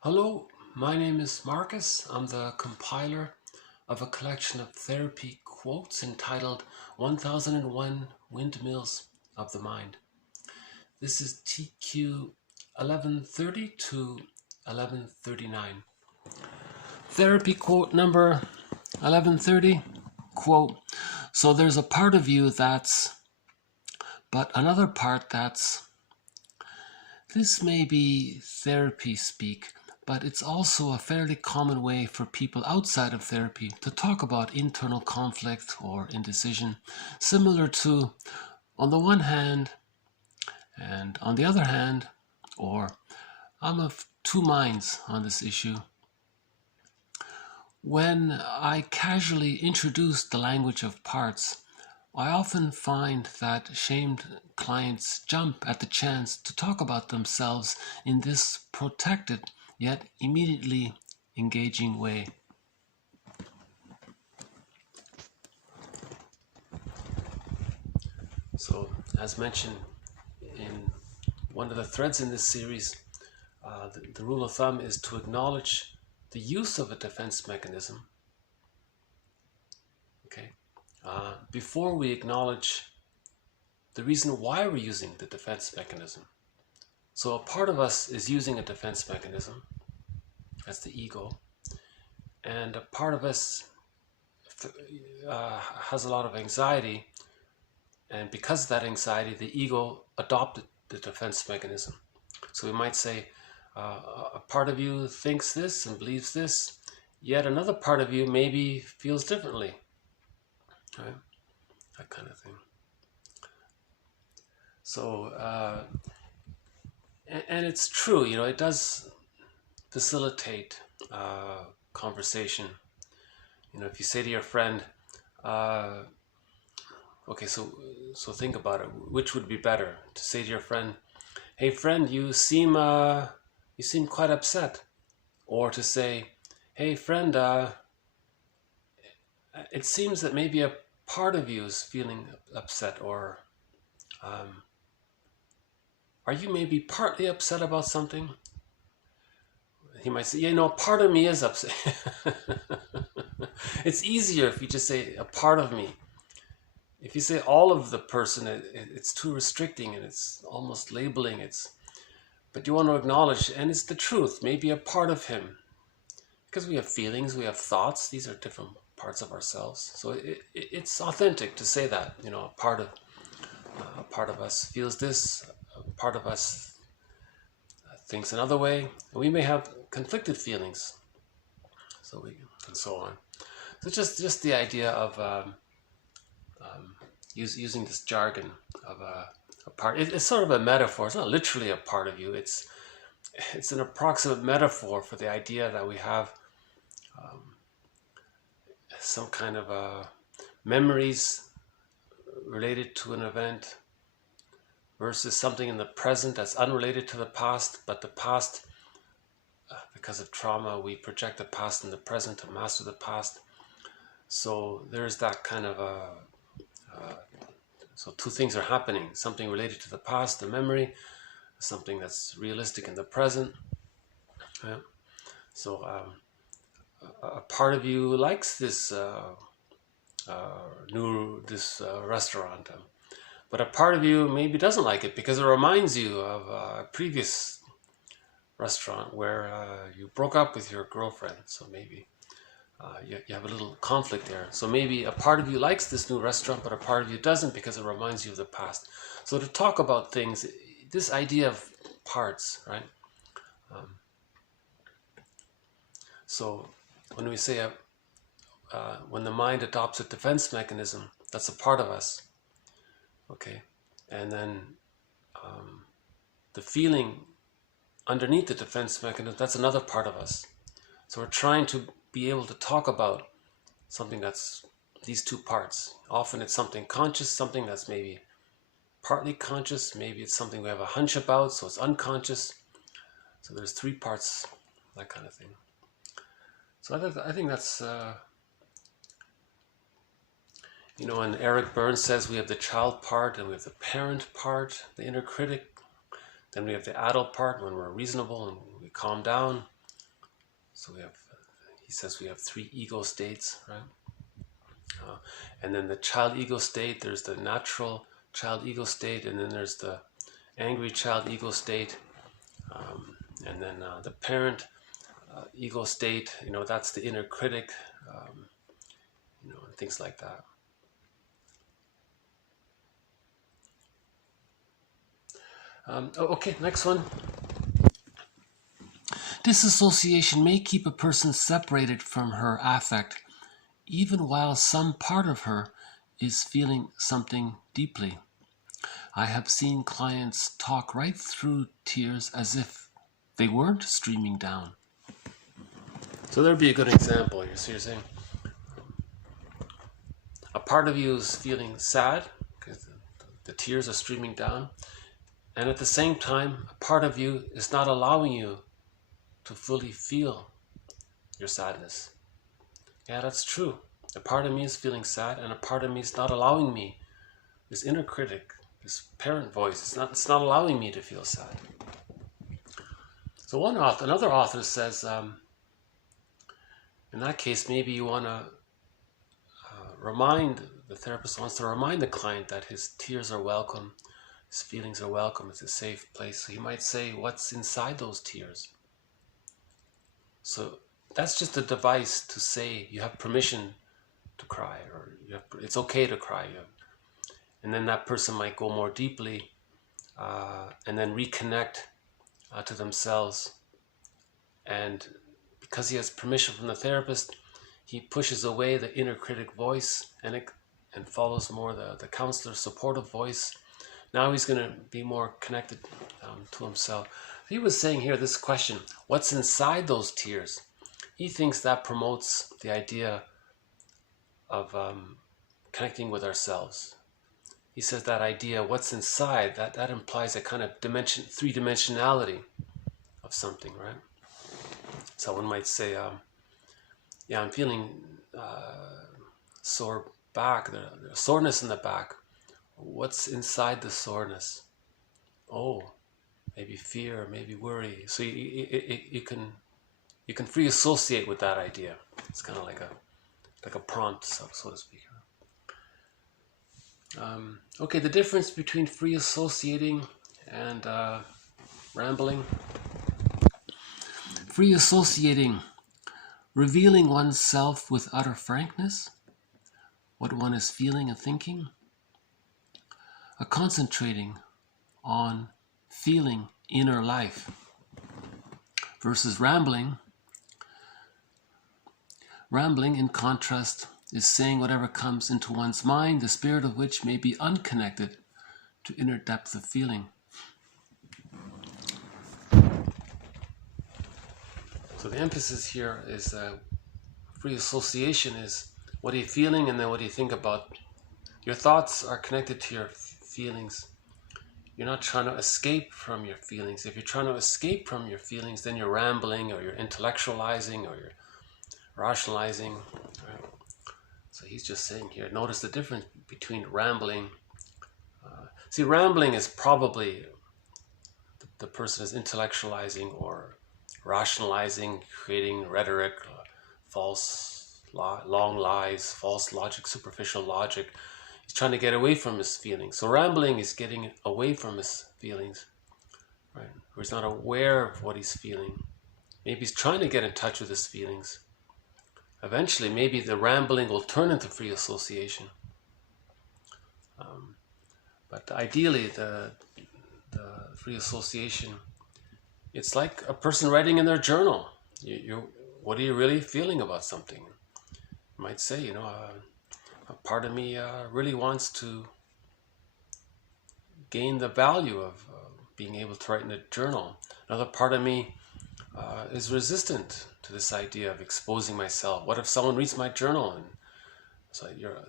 Hello, my name is Marcus. I'm the compiler of a collection of therapy quotes entitled 1001 Windmills of the Mind. This is TQ 1130 to 1139. Therapy quote number 1130, quote, "So there's a part of you that's, but another part that's." This may be therapy speak, but it's also a fairly common way for people outside of therapy to talk about internal conflict or indecision, similar to on the one hand and on the other hand, or I'm of two minds on this issue. When I casually introduce the language of parts, I often find that shamed clients jump at the chance to talk about themselves in this protected yet immediately engaging way. So, as mentioned in one of the threads in this series, the rule of thumb is to acknowledge the use of a defense mechanism. Okay, before we acknowledge the reason why we're using the defense mechanism. So a part of us is using a defense mechanism, that's the ego, and a part of us has a lot of anxiety, and because of that anxiety, the ego adopted the defense mechanism. So we might say, a part of you thinks this and believes this, yet another part of you maybe feels differently, right? That kind of thing. So, and it's true, it does facilitate conversation. If you say to your friend, okay, so think about it. Which would be better to say to your friend, "Hey, friend, you seem quite upset," or to say, "Hey, friend, it seems that maybe a part of you is feeling upset," or "Are you maybe partly upset about something?" He might say, part of me is upset. It's easier if you just say a part of me. If you say all of the person, it's too restricting and it's almost labeling. But you want to acknowledge, and it's the truth, maybe a part of him. Because we have feelings, we have thoughts, these are different parts of ourselves. So it's authentic to say that, a part of us feels this, a part of us thinks another way, and we may have conflicted feelings. And so on. So just the idea of using this jargon of a part. It's sort of a metaphor. It's not literally a part of you. It's an approximate metaphor for the idea that we have some kind of memories related to an event versus something in the present that's unrelated to the past, but the past, because of trauma, we project the past in the present to master the past. So there's that kind of so two things are happening: something related to the past, the memory, something that's realistic in the present. Yeah. So a part of you likes this restaurant, but a part of you maybe doesn't like it because it reminds you of a previous restaurant where you broke up with your girlfriend. So maybe you have a little conflict there. So maybe a part of you likes this new restaurant, but a part of you doesn't because it reminds you of the past. So to talk about things, this idea of parts, right? So when we say when the mind adopts a defense mechanism, that's a part of us, okay? And then the feeling underneath the defense mechanism, that's another part of us. So we're trying to be able to talk about something that's these two parts. Often it's something conscious, something that's maybe partly conscious, maybe it's something we have a hunch about, so it's unconscious. So there's three parts, that kind of thing. So I think that's, and Eric Burns says we have the child part and we have the parent part, the inner critic. Then we have the adult part when we're reasonable and we calm down. So we have, he says we have 3 ego states, right? And then the child ego state, there's the natural child ego state, and then there's the angry child ego state, and then the parent ego state, that's the inner critic, and things like that. Okay, next one. Dissociation may keep a person separated from her affect, even while some part of her is feeling something deeply. I have seen clients talk right through tears as if they weren't streaming down. So there'd be a good example. So you're saying a part of you is feeling sad because the tears are streaming down, and at the same time, a part of you is not allowing you to fully feel your sadness. Yeah, that's true. A part of me is feeling sad, and a part of me is not allowing me. This inner critic, this parent voice, it's not allowing me to feel sad. So another author says, in that case, maybe you want to the therapist wants to remind the client that his tears are welcome, his feelings are welcome, it's a safe place. So he might say, what's inside those tears? So that's just a device to say you have permission to cry, or it's okay to cry. And then that person might go more deeply and then reconnect to themselves. And because he has permission from the therapist, he pushes away the inner critic voice and follows more the counselor's supportive voice. Now he's going to be more connected to himself. He was saying here this question, what's inside those tears? He thinks that promotes the idea of connecting with ourselves. He says that idea, what's inside, that implies a kind of three-dimensionality of something, right? So one might say, yeah, I'm feeling sore back, the soreness in the back. What's inside the soreness? Oh, maybe fear, maybe worry. So you can free associate with that idea. It's kind of like a prompt, so to speak. Okay, the difference between free associating and rambling. Free associating, revealing oneself with utter frankness, what one is feeling and thinking. Concentrating on feeling inner life. Versus rambling. Rambling, in contrast, is saying whatever comes into one's mind, the spirit of which may be unconnected to inner depth of feeling. So the emphasis here is free association is what are you feeling and then what do you think about. Your thoughts are connected to your feelings. You're not trying to escape from your feelings. If you're trying to escape from your feelings, then you're rambling or you're intellectualizing or you're rationalizing. Right? So he's just saying here, notice the difference between rambling. See, rambling is probably the person is intellectualizing or rationalizing, creating rhetoric, long lies, false logic, superficial logic. He's trying to get away from his feelings. So rambling is getting away from his feelings, right? Or he's not aware of what he's feeling. Maybe he's trying to get in touch with his feelings. Eventually, maybe the rambling will turn into free association. But ideally, the free association, it's like a person writing in their journal. What are you really feeling about something? You might say, a part of me really wants to gain the value of being able to write in a journal. Another part of me is resistant to this idea of exposing myself. What if someone reads my journal? And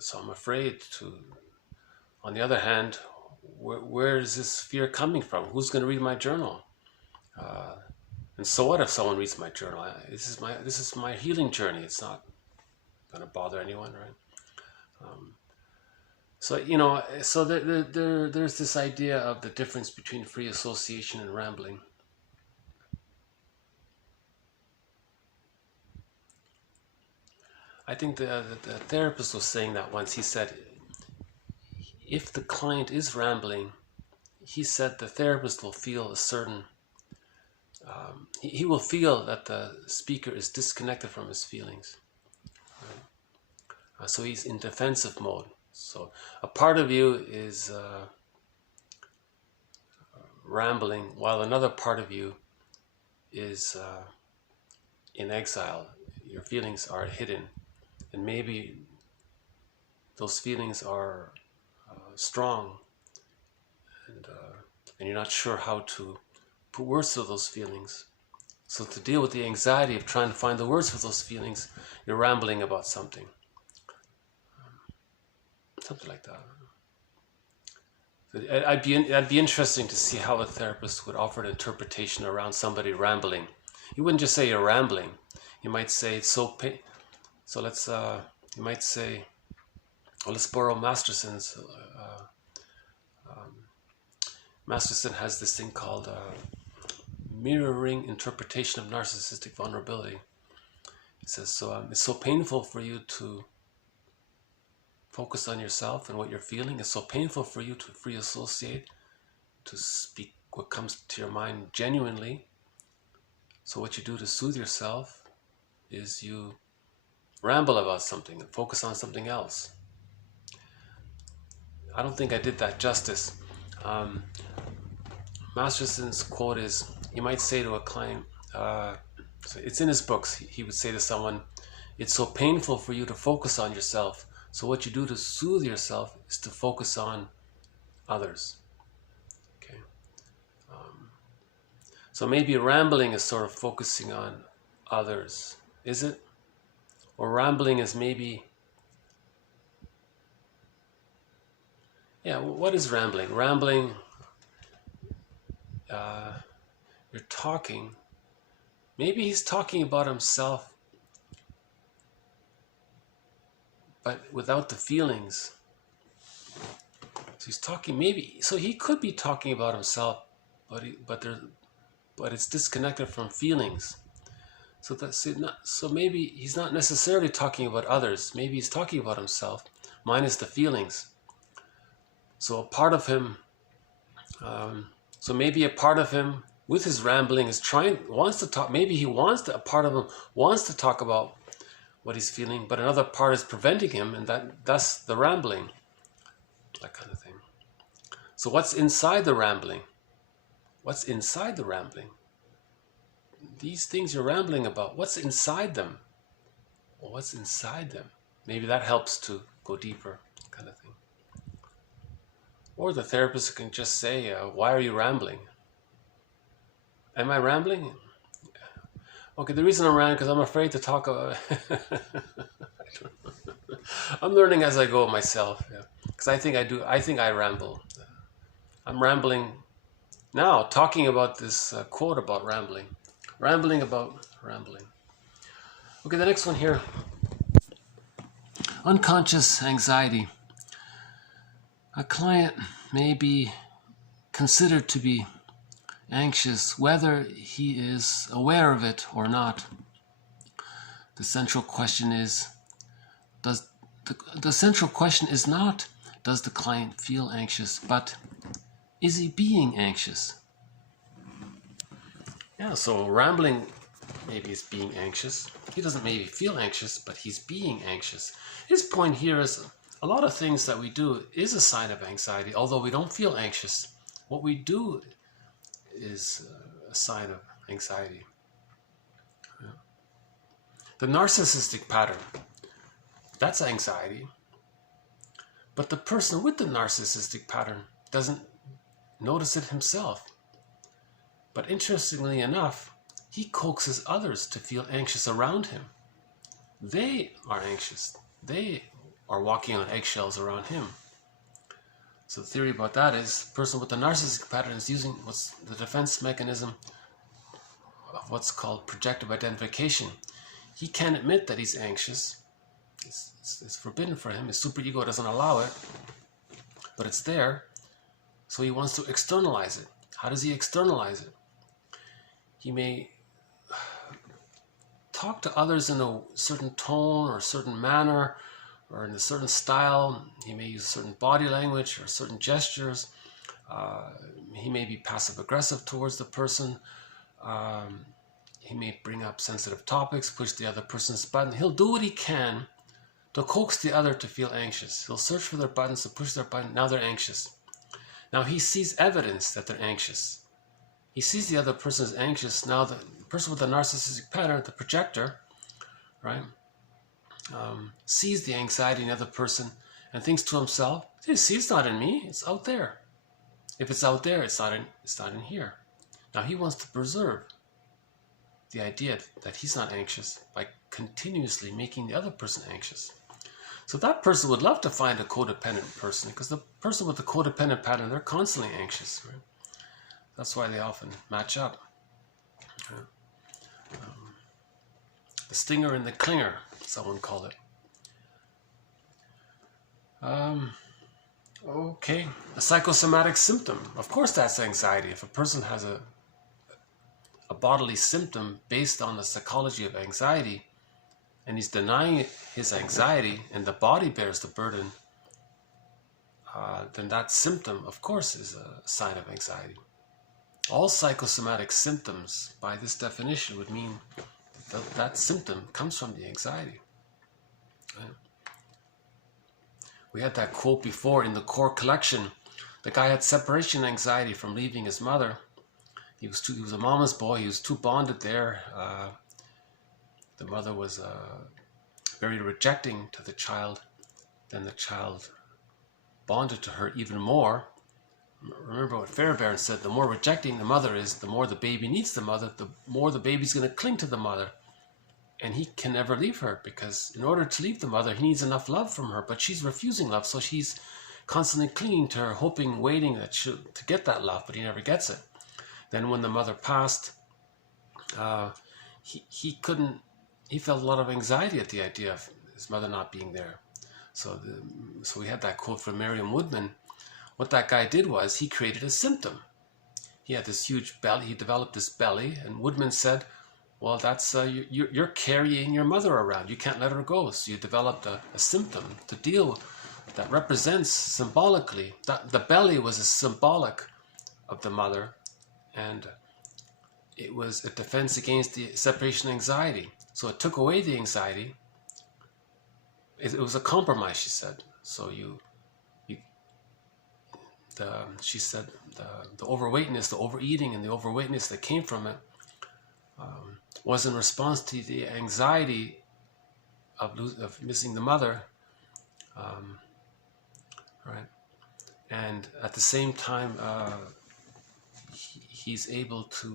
so I'm afraid to. On the other hand, where is this fear coming from? Who's going to read my journal? And so what if someone reads my journal? This is my healing journey. It's not going to bother anyone, right? So there's this idea of the difference between free association and rambling. I think the therapist was saying that once. He said, if the client is rambling, he said the therapist will feel a certain, he will feel that the speaker is disconnected from his feelings. So he's in defensive mode. So a part of you is rambling, while another part of you is in exile. Your feelings are hidden, and maybe those feelings are strong, and you're not sure how to put words to those feelings. So to deal with the anxiety of trying to find the words for those feelings, you're rambling about something. Something like that. It'd be interesting to see how a therapist would offer an interpretation around somebody rambling. You wouldn't just say you're rambling. You might say it's so pain. So let's. You might say, well, let's borrow Masterson's. Masterson has this thing called mirroring interpretation of narcissistic vulnerability. He says, so it's so painful for you to focus on yourself and what you're feeling. It's so painful for you to free associate, to speak what comes to your mind genuinely. So what you do to soothe yourself is you ramble about something and focus on something else. I don't think I did that justice. Masterson's quote is, he might say to a client, it's in his books, he would say to someone, it's so painful for you to focus on yourself. So what you do to soothe yourself is to focus on others. Okay. So maybe rambling is sort of focusing on others, is it? Or rambling is maybe, yeah, what is rambling? Rambling, you're talking, maybe he's talking about himself, but without the feelings. So he's talking, maybe, so he could be talking about himself, but it's disconnected from feelings. So that's it. So maybe he's not necessarily talking about others. Maybe he's talking about himself, minus the feelings. So a part of him, so maybe a part of him with his rambling is wants to talk. Maybe a part of him wants to talk about what he's feeling, but another part is preventing him, and that's the rambling, that kind of thing. So what's inside the rambling? What's inside the rambling? These things you're rambling about, what's inside them? Well, what's inside them? Maybe that helps to go deeper, kind of thing. Or the therapist can just say, why are you rambling? Am I rambling? Okay, the reason I'm rambling is because I'm afraid to talk about I'm learning as I go myself. Because I think I ramble. I'm rambling now, talking about this quote about rambling. Rambling about rambling. Okay, the next one here. Unconscious anxiety. A client may be considered to be anxious whether he is aware of it or not. The central question is, the central question is not, does the client feel anxious, but is he being anxious? Yeah, so rambling maybe is being anxious. He doesn't maybe feel anxious, but he's being anxious. His point here is a lot of things that we do is a sign of anxiety, although we don't feel anxious. What we do is a sign of anxiety. Yeah. The narcissistic pattern, that's anxiety. But the person with the narcissistic pattern doesn't notice it himself. But interestingly enough, he coaxes others to feel anxious around him. They are anxious. They are walking on eggshells around him. So the theory about that is the person with the narcissistic pattern is using what's the defense mechanism of what's called projective identification. He can't admit that he's anxious. It's forbidden for him. His superego doesn't allow it, but it's there. So he wants to externalize it. How does he externalize it? He may talk to others in a certain tone or a certain manner or in a certain style. He may use certain body language or certain gestures. He may be passive-aggressive towards the person. He may bring up sensitive topics, push the other person's button. He'll do what he can to coax the other to feel anxious. He'll search for their buttons to push their button. Now they're anxious. Now he sees evidence that they're anxious. He sees the other person is anxious. Now the person with the narcissistic pattern, the projector, right, sees the anxiety in the other person and thinks to himself, "Hey, see, it's not in me. It's out there. If it's out there, it's not in here." Now he wants to preserve the idea that he's not anxious by continuously making the other person anxious. So that person would love to find a codependent person, because the person with the codependent pattern, they're constantly anxious, right? That's why they often match up. The stinger and the clinger, someone called it. Okay, a psychosomatic symptom. Of course that's anxiety. If a person has a bodily symptom based on the psychology of anxiety, and he's denying his anxiety, and the body bears the burden, then that symptom, of course, is a sign of anxiety. All psychosomatic symptoms, by this definition, would mean that symptom comes from the anxiety. Right? We had that quote before in the core collection. The guy had separation anxiety from leaving his mother. He was a mama's boy. He was too bonded there. The mother was very rejecting to the child. Then the child bonded to her even more. Remember what Fairbairn said, the more rejecting the mother is, the more the baby needs the mother, the more the baby's going to cling to the mother. And he can never leave her, because in order to leave the mother, he needs enough love from her, but she's refusing love, so he's constantly clinging to her, hoping, waiting to get that love, but he never gets it. Then when the mother passed, he felt a lot of anxiety at the idea of his mother not being there. So we had that quote from Merriam Woodman. What that guy did was he created a symptom. He had this huge belly. He developed this belly, and Woodman said, "Well, that's you're carrying your mother around. You can't let her go." So you developed a symptom to deal with that represents symbolically that the belly was a symbolic of the mother, and it was a defense against the separation anxiety. So it took away the anxiety. It was a compromise, she said. So she said the overweightness, the overeating, and the overweightness that came from it was in response to the anxiety of missing the mother, right? And at the same time, he's able to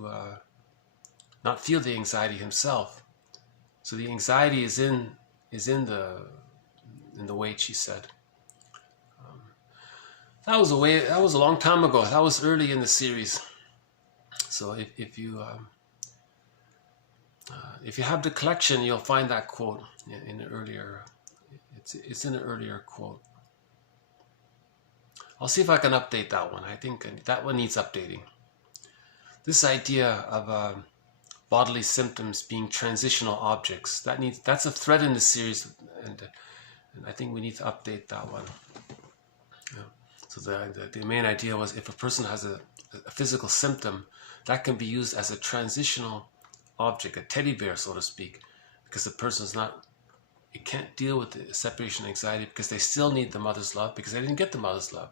not feel the anxiety himself. So the anxiety is in the weight, she said. That was a long time ago. That was early in the series. So if you have the collection, you'll find that quote in an earlier. It's in an earlier quote. I'll see if I can update that one. I think that one needs updating. This idea of bodily symptoms being transitional objects, that's a thread in the series, and I think we need to update that one. Yeah. So the main idea was, if a person has a physical symptom, that can be used as a transitional object, a teddy bear, so to speak, because the person's it can't deal with the separation anxiety because they still need the mother's love, because they didn't get the mother's love.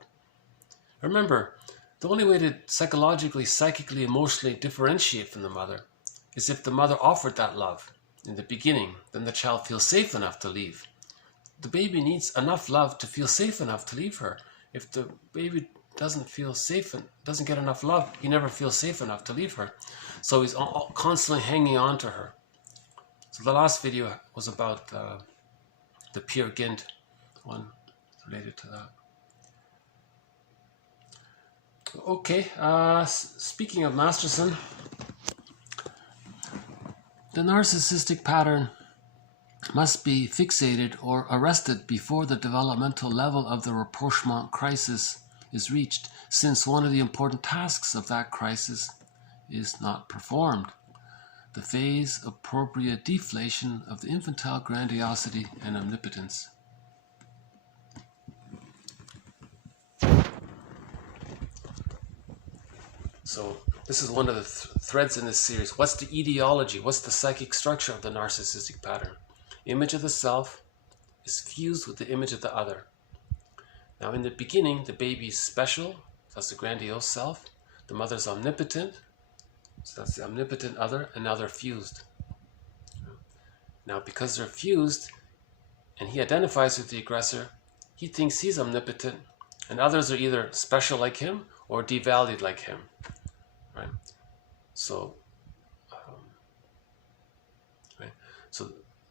Remember, the only way to psychologically, psychically, emotionally differentiate from the mother is if the mother offered that love in the beginning. Then the child feels safe enough to leave. The baby needs enough love to feel safe enough to leave her. If the baby doesn't feel safe and doesn't get enough love, he never feels safe enough to leave her. So he's constantly hanging on to her. So the last video was about the Peer Gynt one, related to that. Okay, speaking of Masterson, the narcissistic pattern must be fixated or arrested before the developmental level of the rapprochement crisis is reached, since one of the important tasks of that crisis is not performed. the phase appropriate deflation of the infantile grandiosity and omnipotence. So this is one of the threads in this series. What's the etiology? What's the psychic structure of the narcissistic pattern? Image of the self is fused with the image of the other. Now in the beginning, the baby is special, that's the grandiose self. The mother's omnipotent, so that's the omnipotent other, and now they're fused. Now because they're fused, and he identifies with the aggressor, he thinks he's omnipotent, and others are either special like him or devalued like him. Right? So,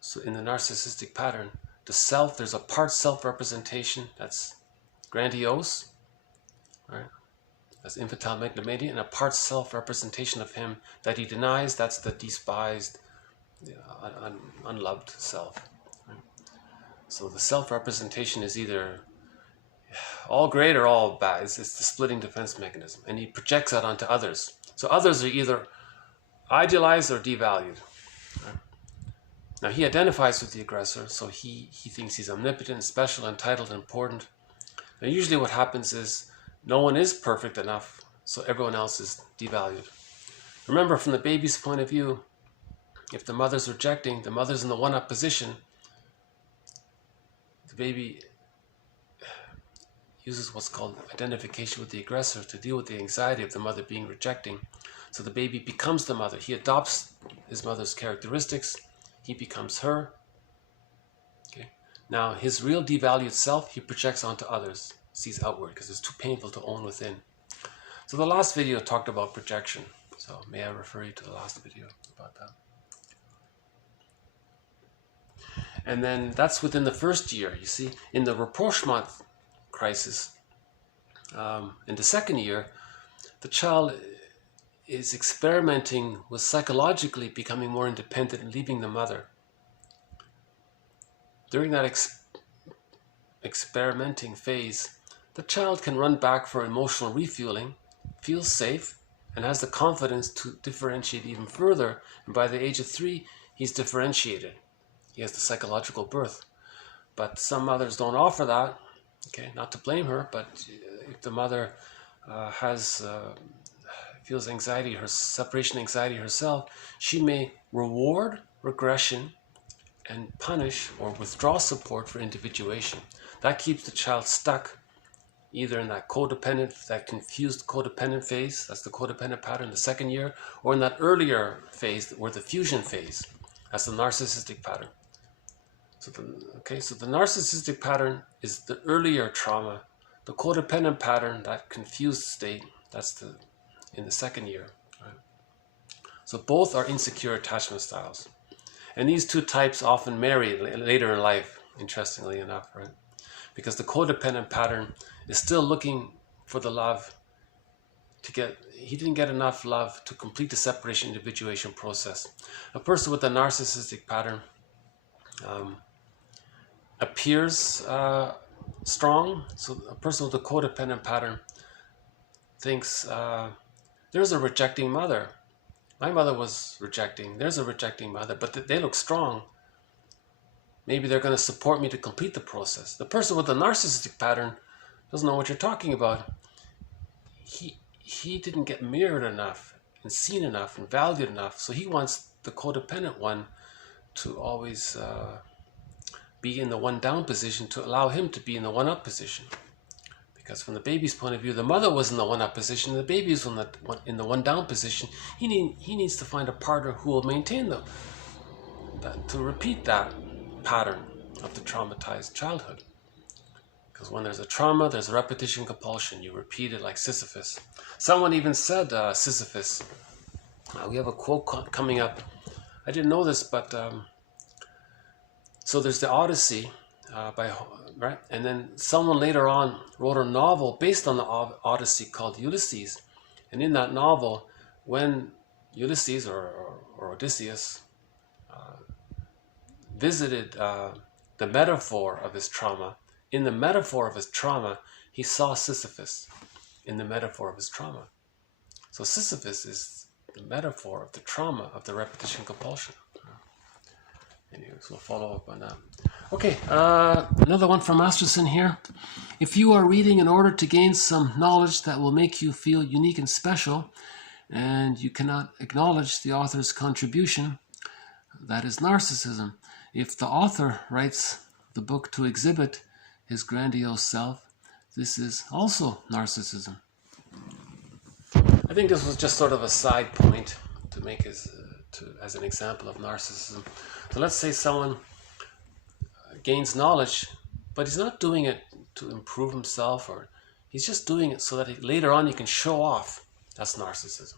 so in the narcissistic pattern, the self, there's a part self-representation that's grandiose, right? That's infantile megalomania, and a part self-representation of him that he denies, that's the despised, unloved self. Right? So the self-representation is either all great or all bad. It's the splitting defense mechanism, and he projects that onto others. So others are either idealized or devalued. Right? Now he identifies with the aggressor, so he thinks he's omnipotent, special, entitled, important. Now usually what happens is no one is perfect enough, so everyone else is devalued. Remember, from the baby's point of view, if the mother's rejecting, the mother's in the one-up position, the baby uses what's called identification with the aggressor to deal with the anxiety of the mother being rejecting. So the baby becomes the mother. He adopts his mother's characteristics. He becomes her. Okay. Now his real devalued self, he projects onto others, sees outward, because it's too painful to own within. So the last video talked about projection. So may I refer you to the last video about that. And then that's within the first year. You see, in the rapprochement crisis, in the second year, the child is experimenting with psychologically becoming more independent and leaving the mother. During that experimenting phase, the child can run back for emotional refueling, feels safe, and has the confidence to differentiate even further. And by the age of 3, he's differentiated. He has the psychological birth. But some mothers don't offer that. Okay, not to blame her, but if the mother feels anxiety, her separation anxiety herself, she may reward regression and punish or withdraw support for individuation. That keeps the child stuck either in that codependent, that confused codependent phase, that's the codependent pattern, the second year, or in that earlier phase, or the fusion phase, that's the narcissistic pattern. So the narcissistic pattern is the earlier trauma. The codependent pattern, that confused state, that's in the second year. Right? So both are insecure attachment styles. And these two types often marry later in life, interestingly enough, right? Because the codependent pattern is still looking for the love he didn't get enough love to complete the separation individuation process. A person with a narcissistic pattern appears strong. So a person with a codependent pattern thinks there's a rejecting mother. My mother was rejecting. There's a rejecting mother, but they look strong. Maybe they're going to support me to complete the process. The person with the narcissistic pattern doesn't know what you're talking about. He didn't get mirrored enough and seen enough and valued enough. So he wants the codependent one to always be in the one down position to allow him to be in the one up position. Because from the baby's point of view, the mother was in the one up position, the baby is in the one down position. He needs to find a partner who will maintain them, to repeat that pattern of the traumatized childhood. Because when there's a trauma, there's a repetition compulsion. You repeat it like Sisyphus. Someone even said Sisyphus. We have a quote coming up. I didn't know this, but so there's the Odyssey, right? And then someone later on wrote a novel based on the Odyssey called Ulysses. And in that novel, when Ulysses or Odysseus visited the metaphor of his trauma, in the metaphor of his trauma, he saw Sisyphus in the metaphor of his trauma. So Sisyphus is the metaphor of the trauma of the repetition compulsion. Anyways, we'll follow up on that. Okay, another one from Masterson here. If you are reading in order to gain some knowledge that will make you feel unique and special, and you cannot acknowledge the author's contribution, that is narcissism. If the author writes the book to exhibit his grandiose self, this is also narcissism. I think this was just sort of a side point to make as an example of narcissism. So let's say someone gains knowledge, but he's not doing it to improve himself, or he's just doing it so that later on he can show off. That's narcissism.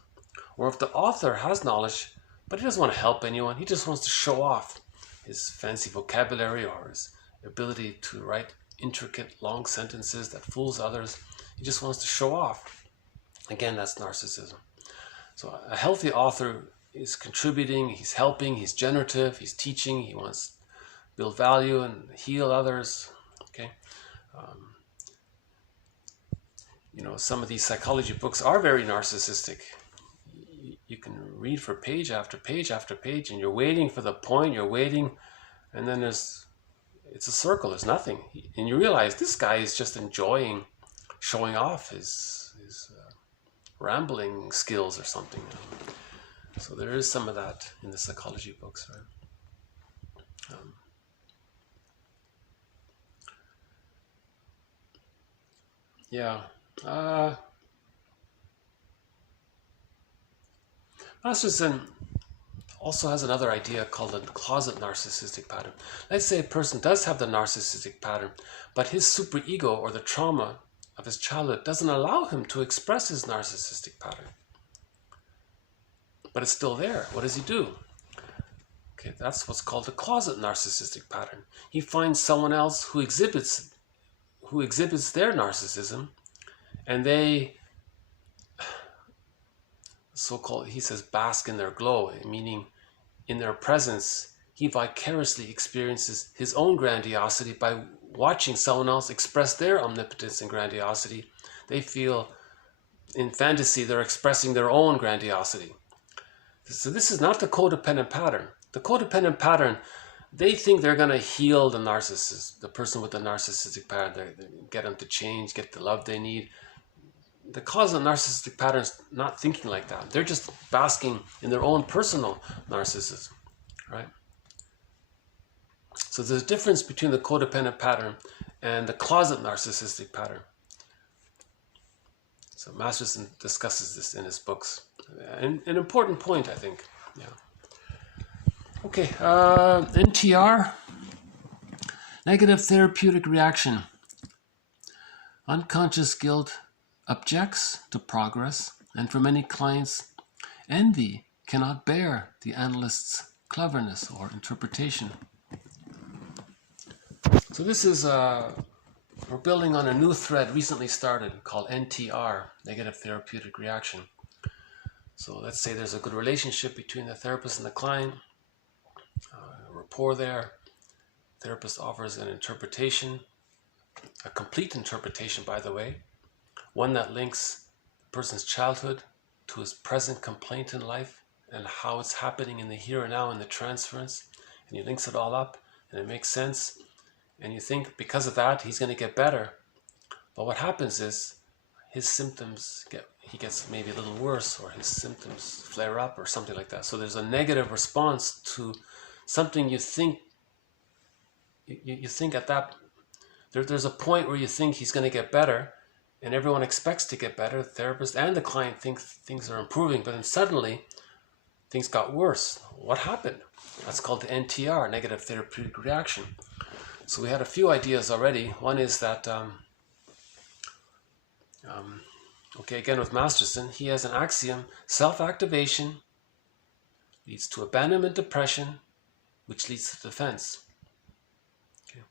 Or if the author has knowledge, but he doesn't want to help anyone, he just wants to show off his fancy vocabulary or his ability to write intricate long sentences that fools others. He just wants to show off. Again, that's narcissism. So a healthy author is contributing, he's helping, he's generative, he's teaching, he wants to build value and heal others. Okay, some of these psychology books are very narcissistic. You can read for page after page after page, and you're waiting for the point, you're waiting, and then it's a circle, there's nothing. And you realize this guy is just enjoying showing off his rambling skills or something. So there is some of that in the psychology books, right? Masterson also has another idea called the closet narcissistic pattern. Let's say a person does have the narcissistic pattern, but his superego or the trauma of his childhood doesn't allow him to express his narcissistic pattern. But it's still there. What does he do? Okay, that's what's called the closet narcissistic pattern. He finds someone else who exhibits their narcissism, and they so-called, he says, bask in their glow, meaning in their presence, he vicariously experiences his own grandiosity by watching someone else express their omnipotence and grandiosity. They feel in fantasy they're expressing their own grandiosity. So this is not the codependent pattern. The codependent pattern, they think they're going to heal the narcissist, the person with the narcissistic pattern, they get them to change, get the love they need. The cause of narcissistic pattern is not thinking like that. They're just basking in their own personal narcissism, right? So there's a difference between the codependent pattern and the closet narcissistic pattern. So Masterson discusses this in his books. An important point, I think. Yeah. Okay, NTR, negative therapeutic reaction. Unconscious guilt objects to progress, and for many clients, envy cannot bear the analyst's cleverness or interpretation. So this is, we're building on a new thread recently started called NTR, negative therapeutic reaction. So let's say there's a good relationship between the therapist and the client, rapport there. Therapist offers an interpretation, a complete interpretation, by the way, one that links the person's childhood to his present complaint in life and how it's happening in the here and now in the transference. And he links it all up and it makes sense. And you think because of that, he's going to get better. But what happens is his symptoms he gets maybe a little worse, or his symptoms flare up or something like that. So there's a negative response to something you think, you think at that, there's a point where you think he's going to get better, and everyone expects to get better. The therapist and the client think things are improving, but then suddenly things got worse. What happened? That's called the NTR, negative therapeutic reaction. So we had a few ideas already. One is that, okay, again with Masterson, he has an axiom: self-activation leads to abandonment depression, which leads to defense. Okay.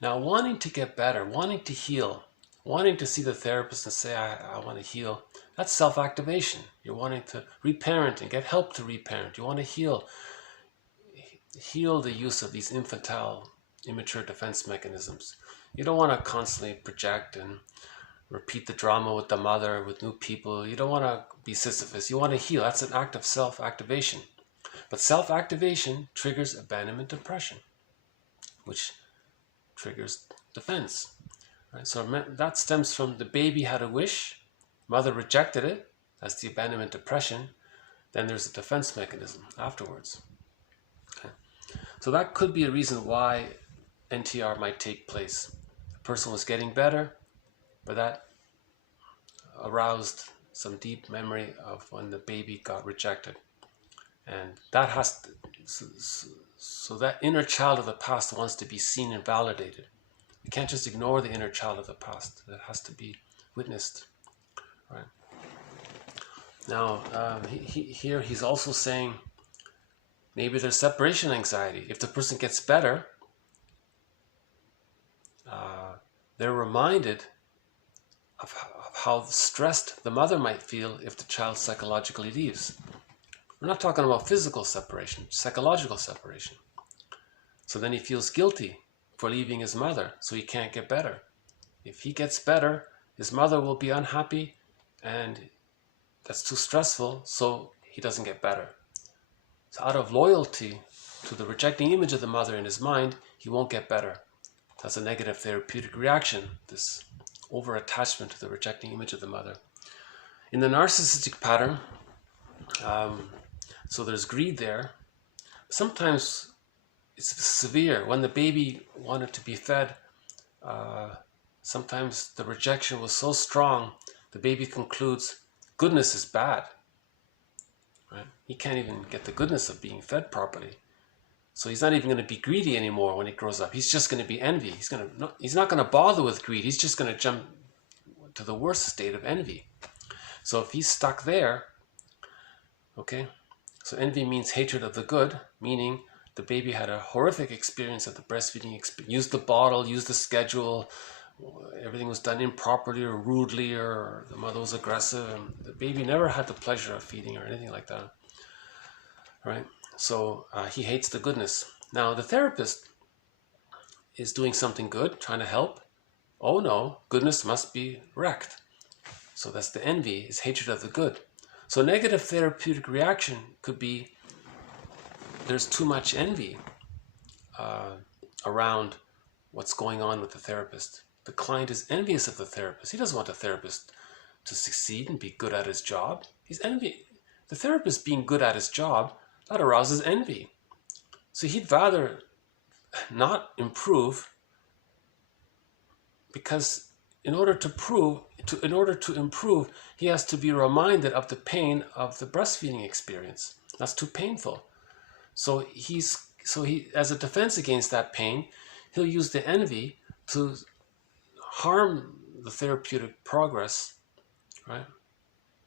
Now, wanting to get better, wanting to heal, wanting to see the therapist and say, I want to heal, that's self-activation. You're wanting to reparent and get help to reparent. You want to heal the use of these infantile, immature defense mechanisms. You don't want to constantly project and repeat the drama with the mother, with new people. You don't want to be Sisyphus. You want to heal. That's an act of self-activation. But self-activation triggers abandonment depression, which triggers defense. Right? So that stems from the baby had a wish, mother rejected it. That's the abandonment depression. Then there's a defense mechanism afterwards. Okay. So that could be a reason why NTR might take place. The person was getting better, but that aroused some deep memory of when the baby got rejected. And that has to, so that inner child of the past wants to be seen and validated. You can't just ignore the inner child of the past. It has to be witnessed. Right? Now, here he's also saying maybe there's separation anxiety. If the person gets better, they're reminded of how stressed the mother might feel if the child psychologically leaves. We're not talking about physical separation, psychological separation. So then he feels guilty for leaving his mother, so he can't get better. If he gets better, his mother will be unhappy, and that's too stressful, so he doesn't get better. So out of loyalty to the rejecting image of the mother in his mind, he won't get better. That's a negative therapeutic reaction, this over-attachment to the rejecting image of the mother. In the narcissistic pattern, so there's greed there. Sometimes it's severe. When the baby wanted to be fed, sometimes the rejection was so strong, the baby concludes goodness is bad. Right? He can't even get the goodness of being fed properly. So he's not even going to be greedy anymore when he grows up. He's just going to be envy. He's not going to bother with greed. He's just going to jump to the worst state of envy. So if he's stuck there, okay, so envy means hatred of the good, meaning the baby had a horrific experience at the breastfeeding experience, used the bottle, used the schedule, everything was done improperly or rudely, or the mother was aggressive, and the baby never had the pleasure of feeding or anything like that. Right? So he hates the goodness. Now the therapist is doing something good, trying to help. Oh no, goodness must be wrecked. So that's the envy, is hatred of the good. So negative therapeutic reaction could be there's too much envy around what's going on with the therapist. The client is envious of the therapist. He doesn't want the therapist to succeed and be good at his job. He's envy. The therapist being good at his job, that arouses envy. So he'd rather not improve, because in order to improve, he has to be reminded of the pain of the breastfeeding experience. That's too painful. So he, as a defense against that pain, he'll use the envy to harm the therapeutic progress, right?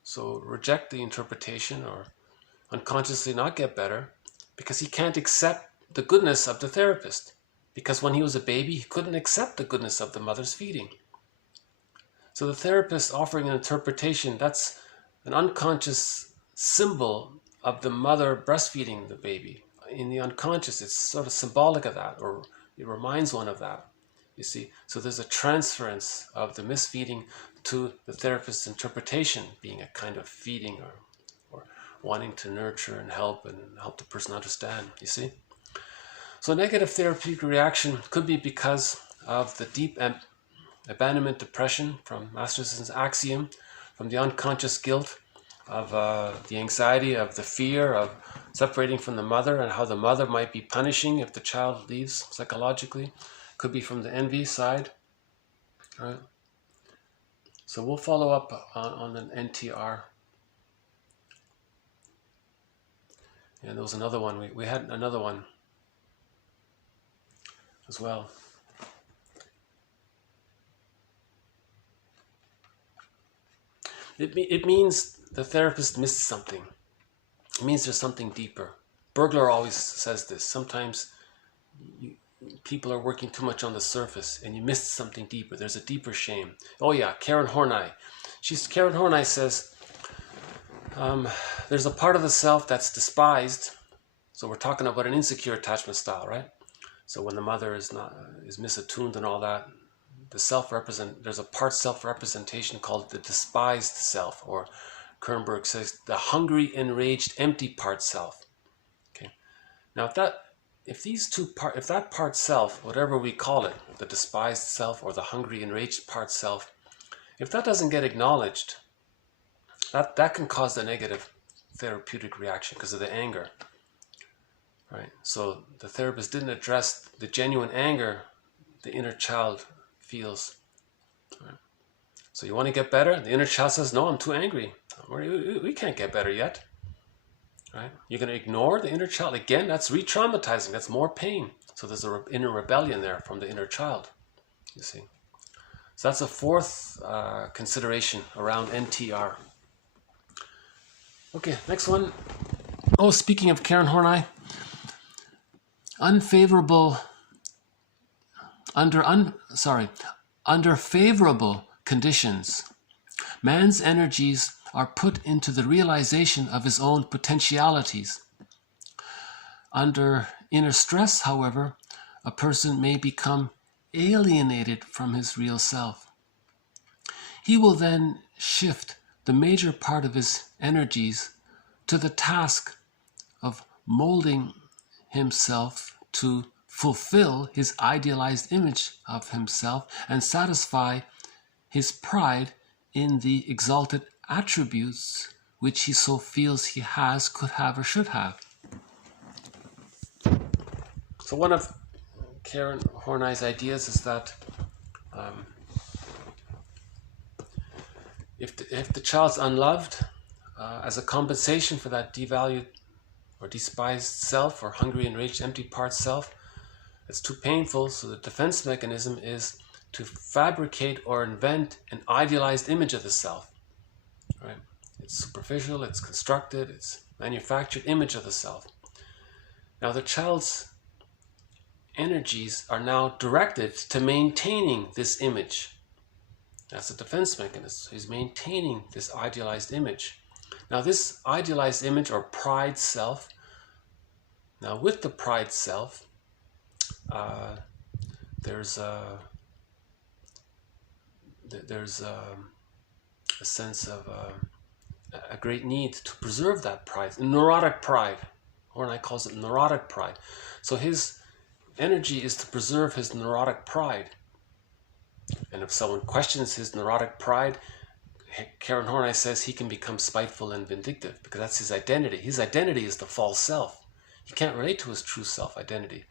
So reject the interpretation or unconsciously not get better because he can't accept the goodness of the therapist. Because when he was a baby, he couldn't accept the goodness of the mother's feeding. So the therapist offering an interpretation, that's an unconscious symbol of the mother breastfeeding the baby. In the unconscious, it's sort of symbolic of that, or it reminds one of that, you see. So there's a transference of the misfeeding to the therapist's interpretation being a kind of feeding or wanting to nurture and help the person understand, you see. So negative therapeutic reaction could be because of the deep abandonment depression from Masterson's axiom, from the unconscious guilt of the anxiety, of the fear of separating from the mother and how the mother might be punishing if the child leaves psychologically. Could be from the envy side. All right. So we'll follow up on an NTR. And there was another one. We had another one as well. It means the therapist missed something. It means there's something deeper. Bergler always says this. Sometimes people are working too much on the surface and you missed something deeper. There's a deeper shame. Oh yeah, Karen Horney. Karen Horney says, there's a part of the self that's despised. So we're talking about an insecure attachment style, right? So when the mother is misattuned and all that, there's a part self-representation called the despised self, or Kernberg says the hungry, enraged, empty part self. Okay. Now if that part self, whatever we call it, the despised self or the hungry, enraged part self, if that doesn't get acknowledged, that can cause a negative therapeutic reaction because of the anger. Right? So the therapist didn't address the genuine anger the inner child feels. Right? So you want to get better? The inner child says, no, I'm too angry. We can't get better yet. Right? You're going to ignore the inner child. Again, that's re-traumatizing. That's more pain. So there's an inner rebellion there from the inner child. You see. So that's a fourth consideration around NTR. Okay, next one. Oh, speaking of Karen Horney, under favorable conditions, man's energies are put into the realization of his own potentialities. Under inner stress, however, a person may become alienated from his real self. He will then shift the major part of his energies to the task of molding himself to fulfill his idealized image of himself and satisfy his pride in the exalted attributes which he so feels he has, could have, or should have. So one of Karen Horney's ideas is that if the child's unloved, as a compensation for that devalued or despised self, or hungry, enraged, empty part self, it's too painful, so the defense mechanism is to fabricate or invent an idealized image of the self. Right? It's superficial, it's constructed, it's manufactured image of the self. Now the child's energies are now directed to maintaining this image. That's a defense mechanism. He's maintaining this idealized image. Now this idealized image or pride self, now with the pride self, there's a sense of a great need to preserve that pride, neurotic pride. Horney calls it neurotic pride. So his energy is to preserve his neurotic pride. And if someone questions his neurotic pride, Karen Horney says he can become spiteful and vindictive because that's his identity. His identity is the false self. He can't relate to his true self identity.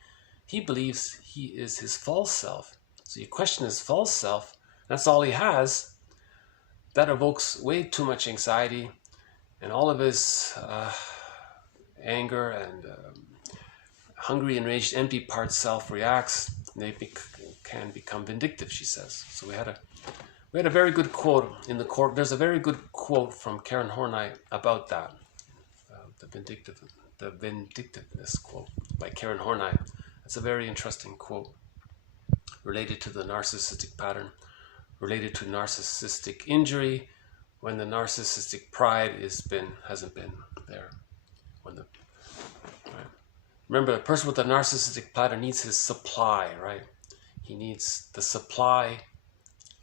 He believes he is his false self. So you question his false self, that's all he has. That evokes way too much anxiety, and all of his anger and hungry, enraged, empty part self reacts. And they can become vindictive, she says. So we had a very good quote in the court. There's a very good quote from Karen Horney about that, the vindictiveness quote by Karen Horney. It's a very interesting quote related to the narcissistic pattern, related to narcissistic injury, when the narcissistic pride hasn't been there. Right? Remember, a person with a narcissistic pattern needs his supply, right? He needs the supply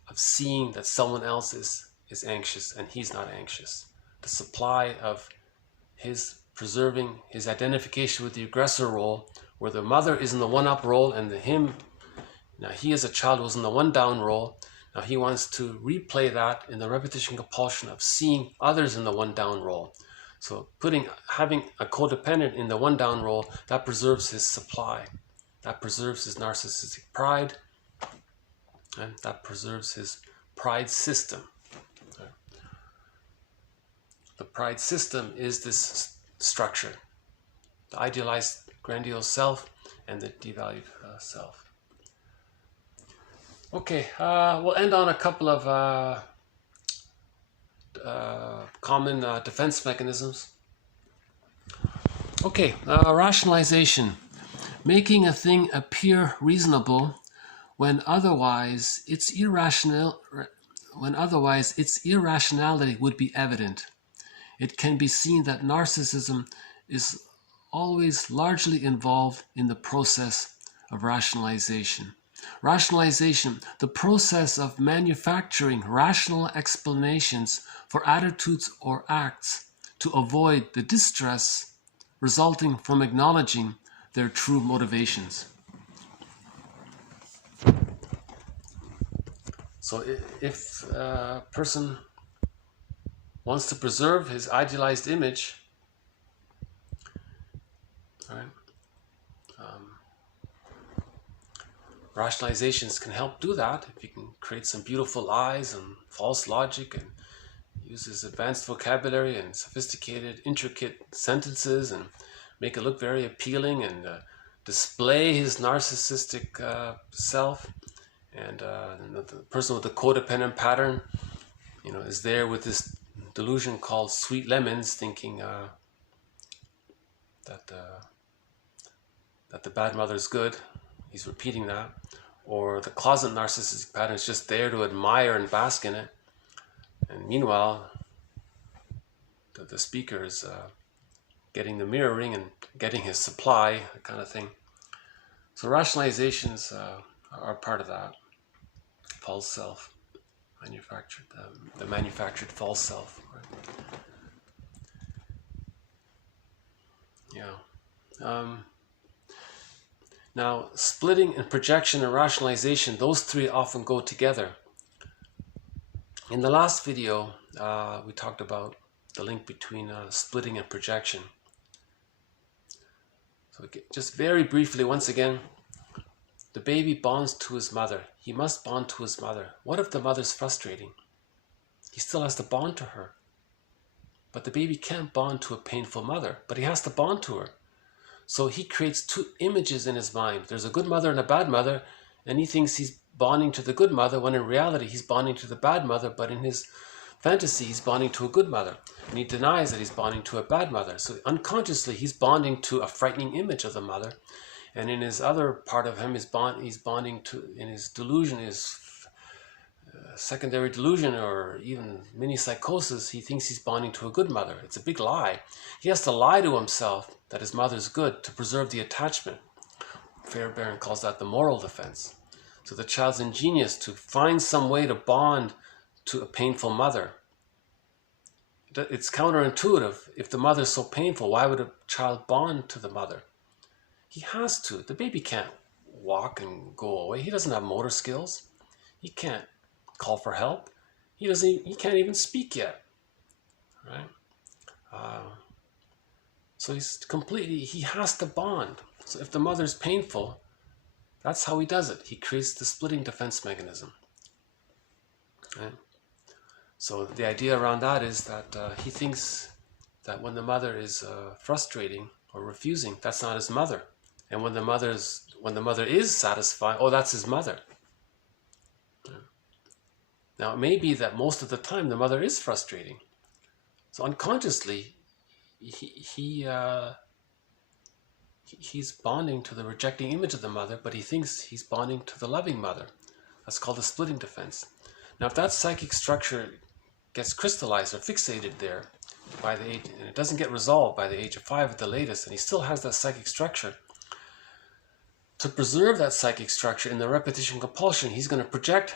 of seeing that someone else is anxious and he's not anxious. The supply of his preserving his identification with the aggressor role, where the mother is in the one-up role and now he as a child was in the one-down role. Now he wants to replay that in the repetition compulsion of seeing others in the one-down role. So having a codependent in the one-down role, that preserves his supply. That preserves his narcissistic pride, and that preserves his pride system. The pride system is this structure, the idealized grandiose self and the devalued self. Okay, we'll end on a couple of common defense mechanisms. Okay, rationalization. Making a thing appear reasonable when otherwise its irrationality would be evident. It can be seen that narcissism is always largely involved in the process of rationalization. Rationalization, the process of manufacturing rational explanations for attitudes or acts to avoid the distress resulting from acknowledging their true motivations. So if a person wants to preserve his idealized image, right, rationalizations can help do that. If you can create some beautiful lies and false logic and uses advanced vocabulary and sophisticated, intricate sentences and make it look very appealing and display his narcissistic self, and the person with the codependent pattern, is there with this delusion called sweet lemons, thinking that the bad mother is good. He's repeating that. Or the closet narcissistic pattern is just there to admire and bask in it. And meanwhile, the speaker is getting the mirroring and getting his supply, that kind of thing. So rationalizations are part of that. False self. The manufactured false self. Right? Yeah. Now, splitting and projection and rationalization, those three often go together. In the last video, we talked about the link between splitting and projection. So just very briefly, once again, the baby bonds to his mother. He must bond to his mother. What if the mother's frustrating? He still has to bond to her. But the baby can't bond to a painful mother, but he has to bond to her. So he creates two images in his mind. There's a good mother and a bad mother, and he thinks he's bonding to the good mother, when in reality he's bonding to the bad mother, but in his fantasy he's bonding to a good mother. And he denies that he's bonding to a bad mother. So unconsciously he's bonding to a frightening image of the mother. And in his other part of him, he's bonding to, in his delusion, his secondary delusion or even mini psychosis, he thinks he's bonding to a good mother. It's a big lie. He has to lie to himself that his mother's good to preserve the attachment. Fairbairn calls that the moral defense. So the child's ingenious to find some way to bond to a painful mother. It's counterintuitive. If the mother's so painful, why would a child bond to the mother? He has to. The baby can't walk and go away. He doesn't have motor skills. He can't call for help. He can't even speak yet. Right? So he has to bond. So if the mother's painful, that's how he does it. He creates the splitting defense mechanism. Right? So the idea around that is that he thinks that when the mother is frustrating or refusing, that's not his mother. And when the mother is satisfied, oh, that's his mother. Now, it may be that most of the time the mother is frustrating. So unconsciously, he's bonding to the rejecting image of the mother, but he thinks he's bonding to the loving mother. That's called the splitting defense. Now, if that psychic structure gets crystallized or fixated there by the age, and it doesn't get resolved by the age of 5 at the latest, and he still has that psychic structure, to preserve that psychic structure in the repetition compulsion, he's going to project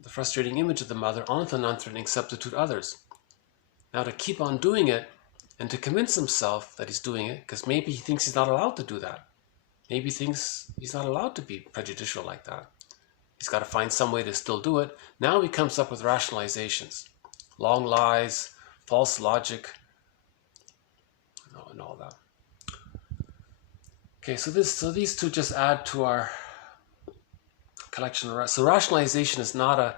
the frustrating image of the mother onto non-threatening substitute others. Now, to keep on doing it and to convince himself that he's doing it, because maybe he thinks he's not allowed to do that. Maybe he thinks he's not allowed to be prejudicial like that. He's got to find some way to still do it. Now he comes up with rationalizations, long lies, false logic, and all that. Okay, so these two just add to our collection. So rationalization is not a.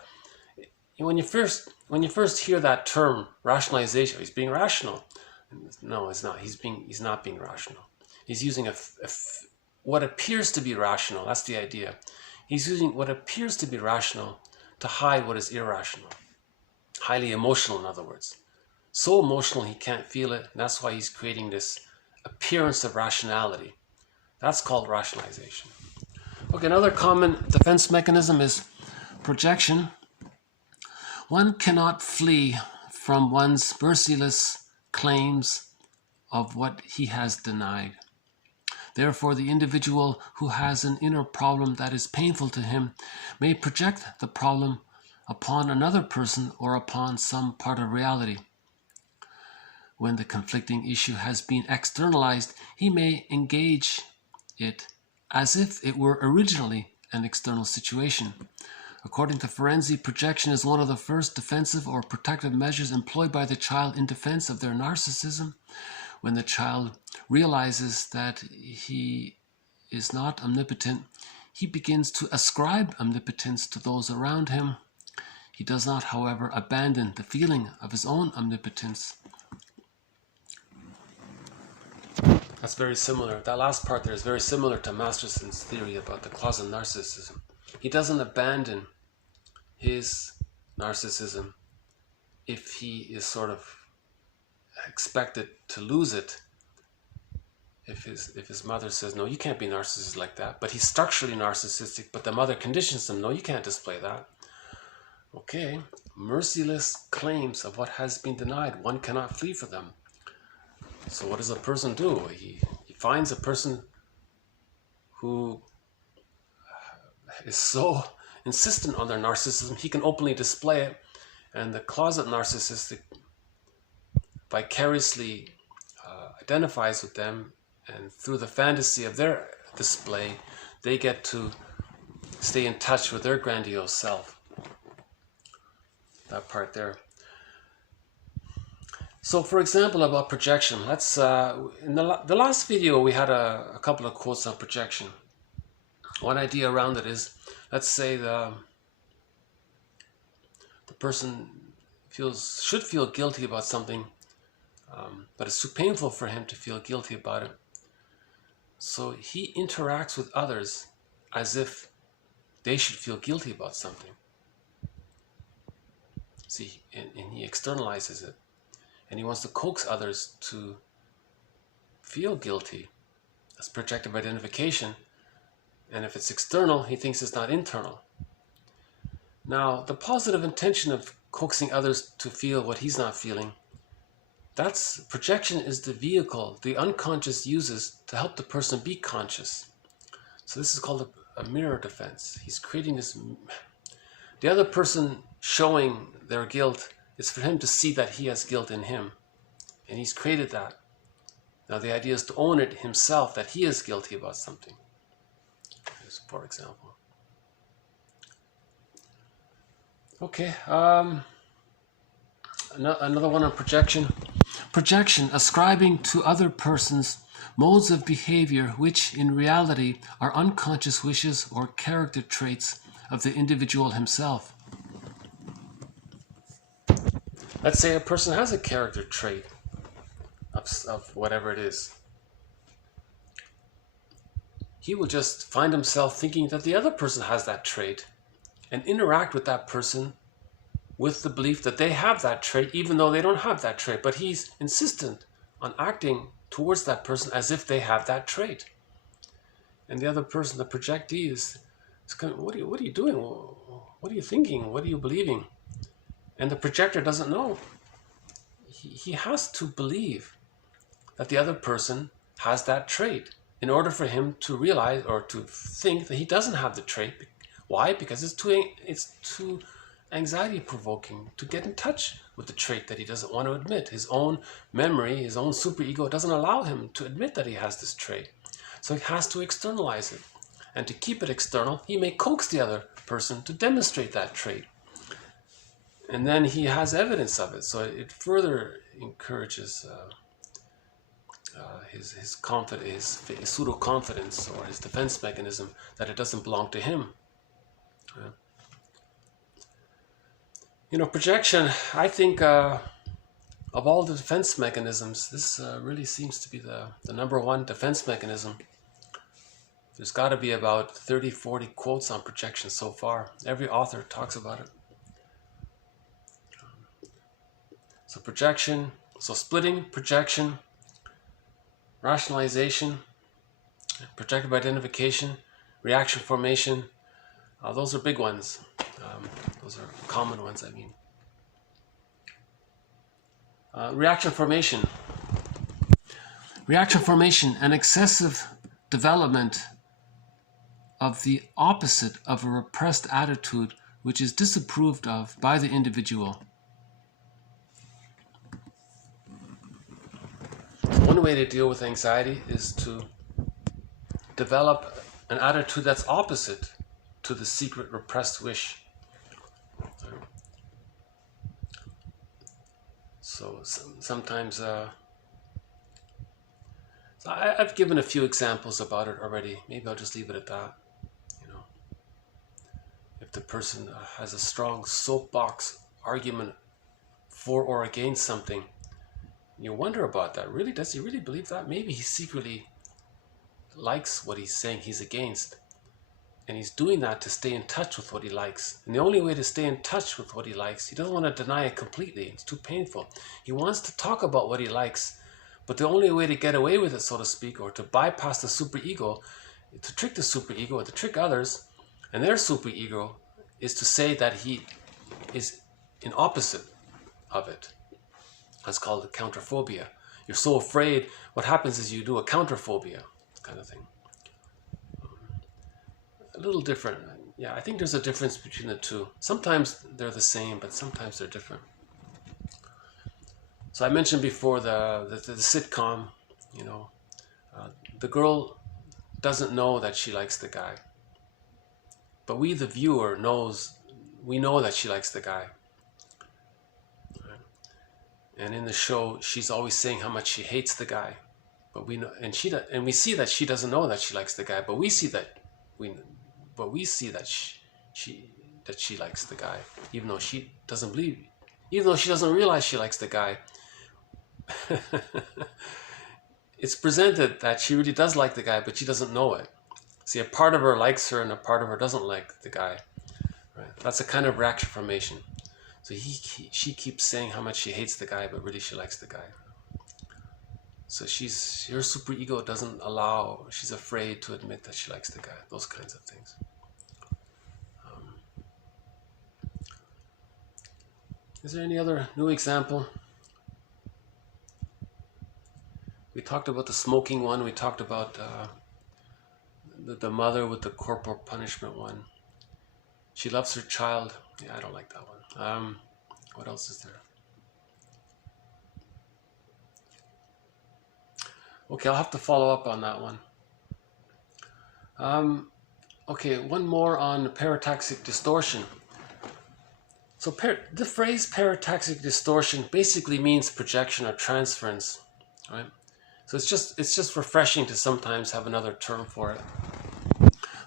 When you first hear that term, rationalization, he's being rational. No, it's not. He's not being rational. He's using what appears to be rational. That's the idea. He's using what appears to be rational to hide what is irrational. Highly emotional, in other words. So emotional he can't feel it, and that's why he's creating this appearance of rationality. That's called rationalization. Okay, another common defense mechanism is projection. One cannot flee from one's merciless claims of what he has denied. Therefore, the individual who has an inner problem that is painful to him may project the problem upon another person or upon some part of reality. When the conflicting issue has been externalized, he may engage it as if it were originally an external situation. According to Ferenczi, projection is one of the first defensive or protective measures employed by the child in defense of their narcissism. When the child realizes that he is not omnipotent, he begins to ascribe omnipotence to those around him. He does not, however, abandon the feeling of his own omnipotence. That's very similar. That last part there is very similar to Masterson's theory about the closet narcissism. He doesn't abandon his narcissism if he is sort of expected to lose it. If his mother says, no, you can't be narcissistic like that, but he's structurally narcissistic, but the mother conditions him, no, you can't display that. Okay, merciless claims of what has been denied, one cannot flee for them. So what does a person do? He finds a person who is so insistent on their narcissism, he can openly display it, and the closet narcissistic vicariously identifies with them, and through the fantasy of their display, they get to stay in touch with their grandiose self. That part there. So, for example, about projection, let's in the last video we had a couple of quotes on projection. One idea around it is, let's say the person should feel guilty about something, but it's too painful for him to feel guilty about it. So he interacts with others as if they should feel guilty about something. See, and he externalizes it. And he wants to coax others to feel guilty. That's projective identification. And if it's external, he thinks it's not internal. Now, the positive intention of coaxing others to feel what he's not feeling, that's projection is the vehicle the unconscious uses to help the person be conscious. So this is called a mirror defense. He's creating this. The other person showing their guilt is for him to see that he has guilt in him. And he's created that. Now the idea is to own it himself, that he is guilty about something. Just for example. Okay, another one on projection. Projection, ascribing to other persons modes of behavior which in reality are unconscious wishes or character traits of the individual himself. Let's say a person has a character trait of whatever it is. He will just find himself thinking that the other person has that trait and interact with that person with the belief that they have that trait even though they don't have that trait. But he's insistent on acting towards that person as if they have that trait. And the other person, the projectee, is kind of, what are you doing? What are you thinking? What are you believing? And the projector doesn't know. He has to believe that the other person has that trait in order for him to realize or to think that he doesn't have the trait. Why? Because it's too anxiety provoking to get in touch with the trait that he doesn't want to admit. His own memory, his own superego doesn't allow him to admit that he has this trait. So he has to externalize it. And to keep it external, he may coax the other person to demonstrate that trait. And then he has evidence of it. So it further encourages his confidence, his pseudo-confidence or his defense mechanism that it doesn't belong to him. You know, projection, I think of all the defense mechanisms, this really seems to be the number one defense mechanism. There's got to be about 30, 40 quotes on projection so far. Every author talks about it. So projection, so splitting, projection, rationalization, projective identification, reaction formation, those are big ones. Those are common ones, I mean. Reaction formation. Reaction formation, an excessive development of the opposite of a repressed attitude which is disapproved of by the individual. One way to deal with anxiety is to develop an attitude that's opposite to the secret repressed wish. So sometimes, so I've given a few examples about it already. Maybe I'll just leave it at that. You know, if the person has a strong soapbox argument for or against something, you wonder about that. Really, does he really believe that? Maybe he secretly likes what he's saying he's against, and he's doing that to stay in touch with what he likes. And the only way to stay in touch with what he likes, he doesn't want to deny it completely. It's too painful. He wants to talk about what he likes, but the only way to get away with it, so to speak, or to bypass the superego, to trick the superego or to trick others and their superego, is to say that he is in opposite of it. That's called a counterphobia. You're so afraid, what happens is you do a counterphobia kind of thing. A little different. Yeah, I think there's a difference between the two. Sometimes they're the same, but sometimes they're different. So I mentioned before the sitcom, you know, the girl doesn't know that she likes the guy. But we, the viewer, we know that she likes the guy. And in the show, she's always saying how much she hates the guy. But we know, and we see that she doesn't know that she likes the guy, but we see that she likes the guy, even though she doesn't believe, even though she doesn't realize she likes the guy. It's presented that she really does like the guy, but she doesn't know it. See, a part of her likes her and a part of her doesn't like the guy. Right? That's a kind of reaction formation. So she keeps saying how much she hates the guy, but really she likes the guy. So her superego doesn't allow, she's afraid to admit that she likes the guy, those kinds of things. Is there any other new example? We talked about the smoking one, we talked about the mother with the corporal punishment one. She loves her child. Yeah, I don't like that one. What else is there? Okay, I'll have to follow up on that one. Okay, one more on parataxic distortion. So the phrase parataxic distortion basically means projection or transference, right? So it's just refreshing to sometimes have another term for it.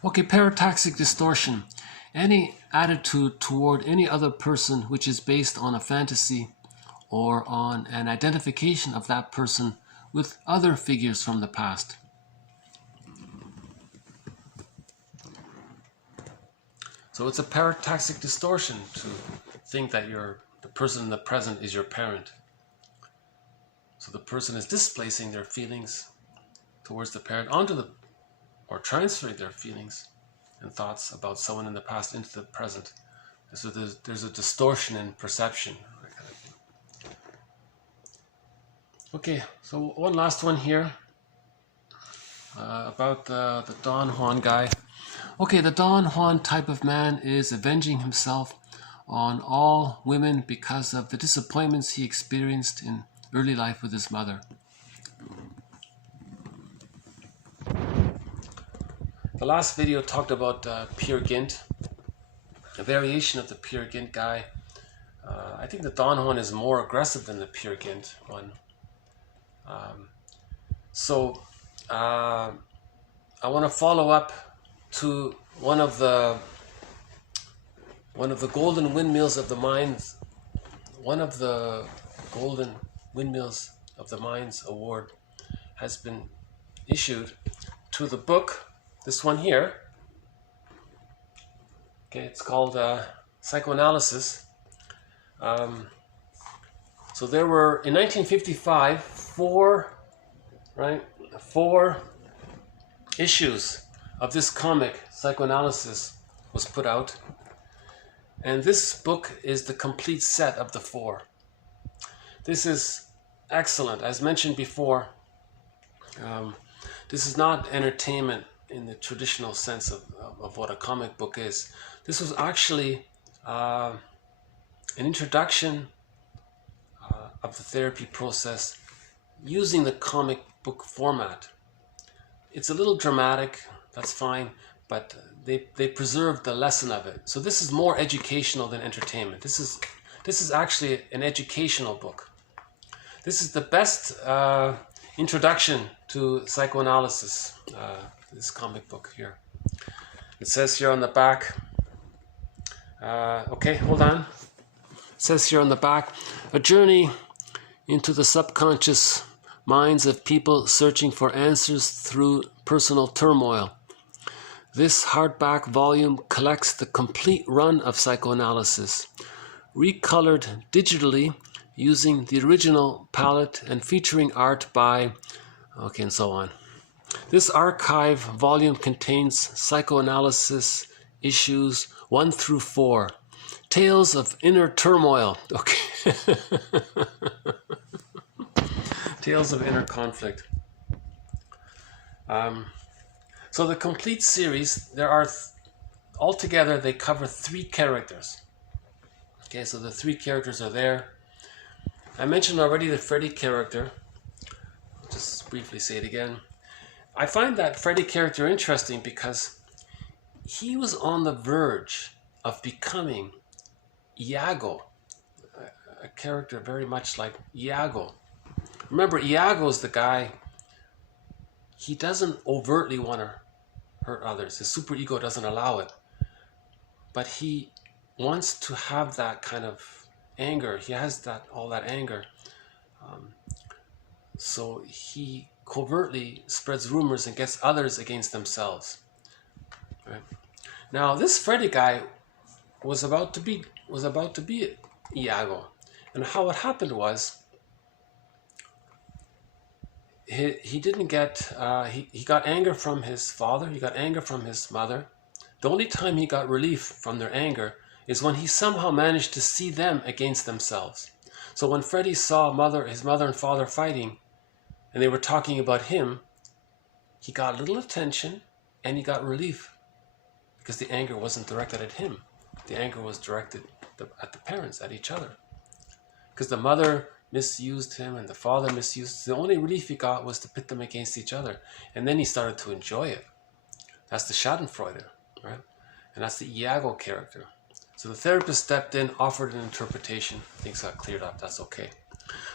Okay, parataxic distortion. Any attitude toward any other person which is based on a fantasy or on an identification of that person with other figures from the past. So it's a parataxic distortion to think that the person in the present is your parent. So the person is displacing their feelings towards the parent or transferring their feelings and thoughts about someone in the past into the present. So there's a distortion in perception. Okay, so one last one here about the Don Juan guy. Okay, the Don Juan type of man is avenging himself on all women because of the disappointments he experienced in early life with his mother. The last video talked about Peer Gynt, a variation of the Peer Gynt guy. I think the Don Juan is more aggressive than the Peer Gynt one. So I want to follow up to one of the golden windmills of the minds. One of the golden windmills of the minds award has been issued to the book. This one here. Okay, it's called Psychoanalysis. So there were in 1955 four issues of this comic, Psychoanalysis, was put out. And this book is the complete set of the four. This is excellent. As mentioned before, This is not entertainment in the traditional sense of what a comic book is. This was actually an introduction of the therapy process using the comic book format. It's a little dramatic, that's fine, but they preserved the lesson of it. So this is more educational than entertainment. This is actually an educational book. This is the best introduction to psychoanalysis, this comic book here. It says here on the back, okay, hold on. It says here on the back, a journey into the subconscious minds of people searching for answers through personal turmoil. This hardback volume collects the complete run of psychoanalysis, recolored digitally using the original palette and featuring art by, okay, and so on. This archive volume contains psychoanalysis issues 1 through 4, tales of inner turmoil, okay, tales of inner conflict. So the complete series, there are, altogether they cover 3 characters. Okay, so the 3 characters are there. I mentioned already the Freddy character. I'll just briefly say it again. I find that Freddy character interesting because he was on the verge of becoming Iago, a character very much like Iago. Remember, Iago is the guy, he doesn't overtly want to hurt others. His superego doesn't allow it. But he wants to have that kind of anger. He has all that anger. So he covertly spreads rumors and gets others against themselves. Right? Now, this Freddy guy was about to be Iago. And how it happened was, he didn't get, he got anger from his father, he got anger from his mother. The only time he got relief from their anger is when he somehow managed to see them against themselves. So when Freddy saw his mother and father fighting, and they were talking about him, he got a little attention and he got relief because the anger wasn't directed at him. The anger was directed at the parents, at each other. Because the mother misused him and the father misused him. The only relief he got was to pit them against each other. And then he started to enjoy it. That's the Schadenfreude, right? And that's the Iago character. So the therapist stepped in, offered an interpretation. Things got cleared up. That's okay.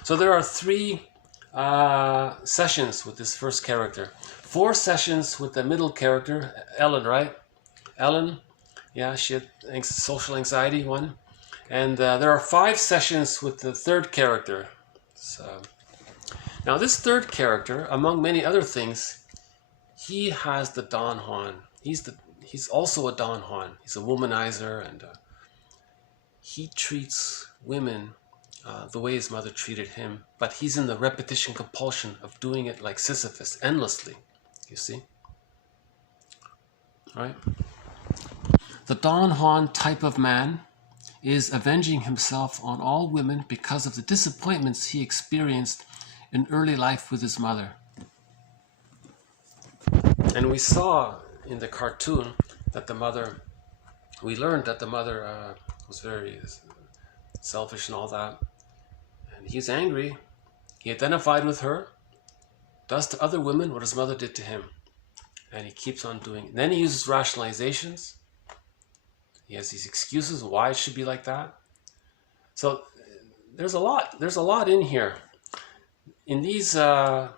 So there are 3 sessions with this first character. 4 sessions with the middle character, Ellen, right? Ellen, yeah, she had social anxiety, 1. And there are 5 sessions with the third character. So, now this third character, among many other things, he has the Don Juan. He's also a Don Juan. He's a womanizer, and he treats women the way his mother treated him. But he's in the repetition compulsion of doing it like Sisyphus, endlessly. You see? Right? The Don Juan type of man is avenging himself on all women because of the disappointments he experienced in early life with his mother. And we saw in the cartoon that we learned that the mother was very selfish and all that. And he's angry. He identified with her, does to other women what his mother did to him. And he keeps on doing it. And then he uses rationalizations. He has these excuses why it should be like that. So there's a lot in here. In these, so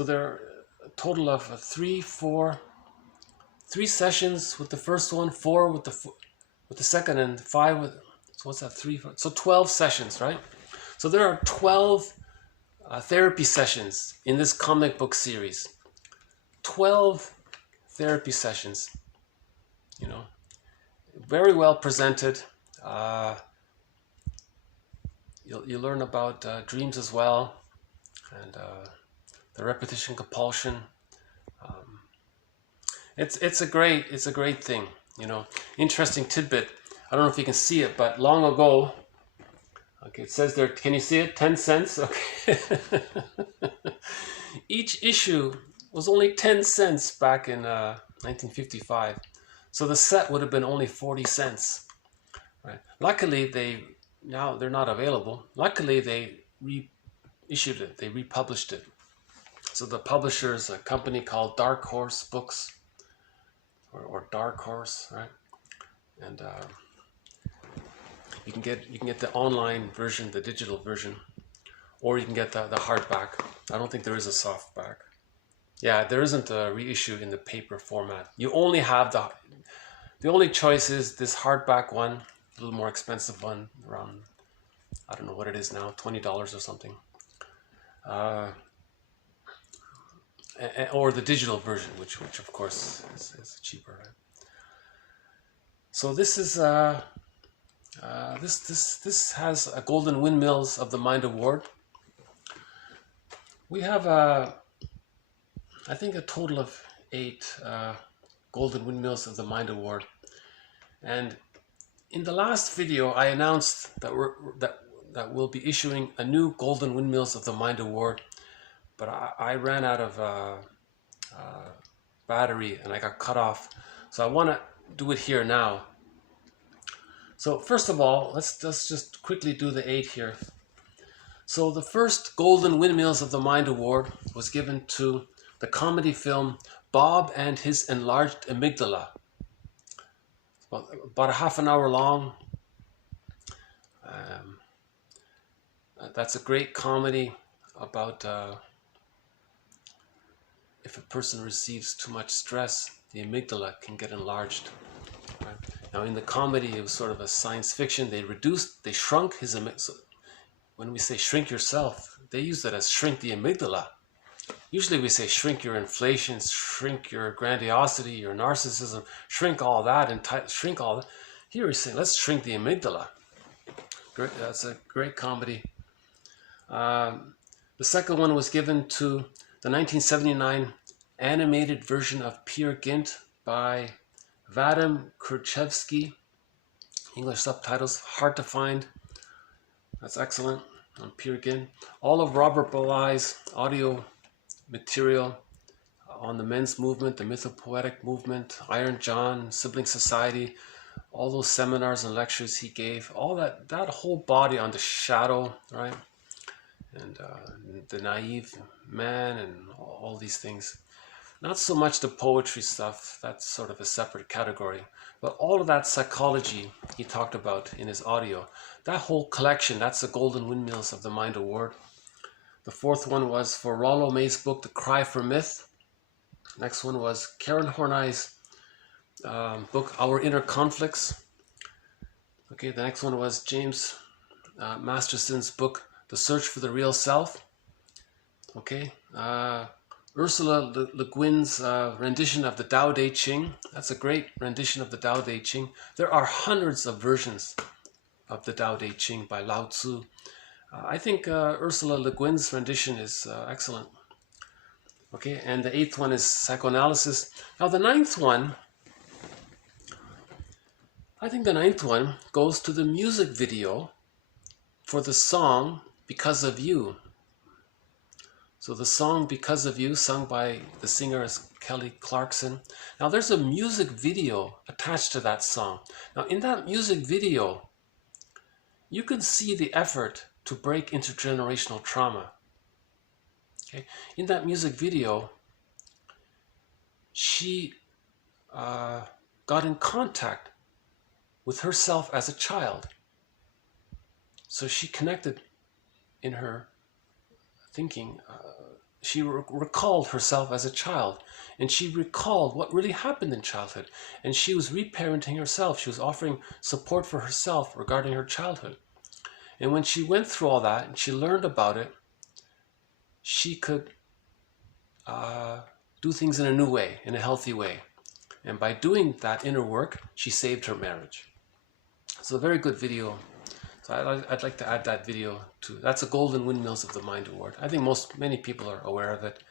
there are a total of 3 sessions with the first one, 4 with the second, and 5 with, so what's that, 3, 4, so 12 sessions, right? So there are 12 therapy sessions in this comic book series. 12 therapy sessions, you know. Very well presented. You learn about dreams as well, and the repetition compulsion. It's a great thing, you know. Interesting tidbit. I don't know if you can see it, but long ago, okay, it says there. Can you see it? 10 cents. Okay. Each issue was only 10 cents back in 1955. So the set would have been only 40 cents. Right? Luckily, now they're not available. Luckily, they reissued it. They republished it. So the publisher is a company called Dark Horse Books, or Dark Horse, right? And you can get the online version, the digital version, or you can get the hardback. I don't think there is a softback. Yeah, there isn't a reissue in the paper format. You only have the only choice is this hardback one, a little more expensive one, around, I don't know what it is now, $20 or something. Or the digital version, which of course is cheaper. Right? So this is this has a Golden Windmills of the Mind award. We have I think a total of 8 Golden Windmills of the Mind award, and in the last video I announced that we'll be issuing a new Golden Windmills of the Mind award, but I ran out of battery and I got cut off, so I want to do it here now. So first of all, let's just quickly do the 8 here. So the first Golden Windmills of the Mind award was given to the comedy film Bob and His Enlarged Amygdala. About a half an hour long. That's a great comedy about if a person receives too much stress, the amygdala can get enlarged. Right? Now in the comedy, it was sort of a science fiction. They shrunk his amygdala. When we say shrink yourself, they use that as shrink the amygdala. Usually we say shrink your inflation, shrink your grandiosity, your narcissism, shrink all that, and shrink all that. Here we say, let's shrink the amygdala. Great, that's a great comedy. The second one was given to the 1979 animated version of Peer Gynt by Vadim Kurchevsky. English subtitles, hard to find. That's excellent on Peer Gynt. All of Robert Belai's audio material on the men's movement, the mythopoetic movement, Iron John, Sibling Society, all those seminars and lectures he gave, all that whole body on the shadow, right? And the naive man and all these things. Not so much the poetry stuff, that's sort of a separate category, but all of that psychology he talked about in his audio. That whole collection, that's the Golden Windmills of the Mind award. The fourth one was for Rollo May's book, The Cry for Myth. Next one was Karen Horney's book, Our Inner Conflicts. Okay, the next one was James Masterson's book, The Search for the Real Self. Okay, Ursula Le Guin's rendition of the Tao Te Ching. That's a great rendition of the Tao Te Ching. There are hundreds of versions of the Tao Te Ching by Lao Tzu. I think Ursula Le Guin's rendition is excellent. Okay, and the 8th one is Psychoanalysis. Now the 9th one, I think the 9th one goes to the music video for the song Because of You. So the song Because of You, sung by the singer is Kelly Clarkson. Now there's a music video attached to that song. Now in that music video, you can see the effort to break intergenerational trauma. Okay? In that music video, she got in contact with herself as a child. So she connected in her thinking. She recalled herself as a child, and she recalled what really happened in childhood. And she was reparenting herself. She was offering support for herself regarding her childhood. And when she went through all that and she learned about it, she could do things in a new way, in a healthy way. And by doing that inner work, she saved her marriage. So a very good video. So I'd like to add that video too. That's a Golden Windmills of the Mind award. I think many people are aware of it.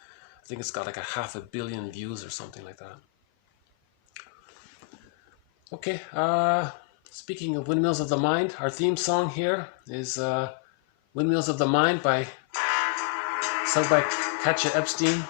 I think it's got like 500 million views or something like that. Okay, speaking of Windmills of the Mind, our theme song here is Windmills of the Mind sung by Katja Epstein.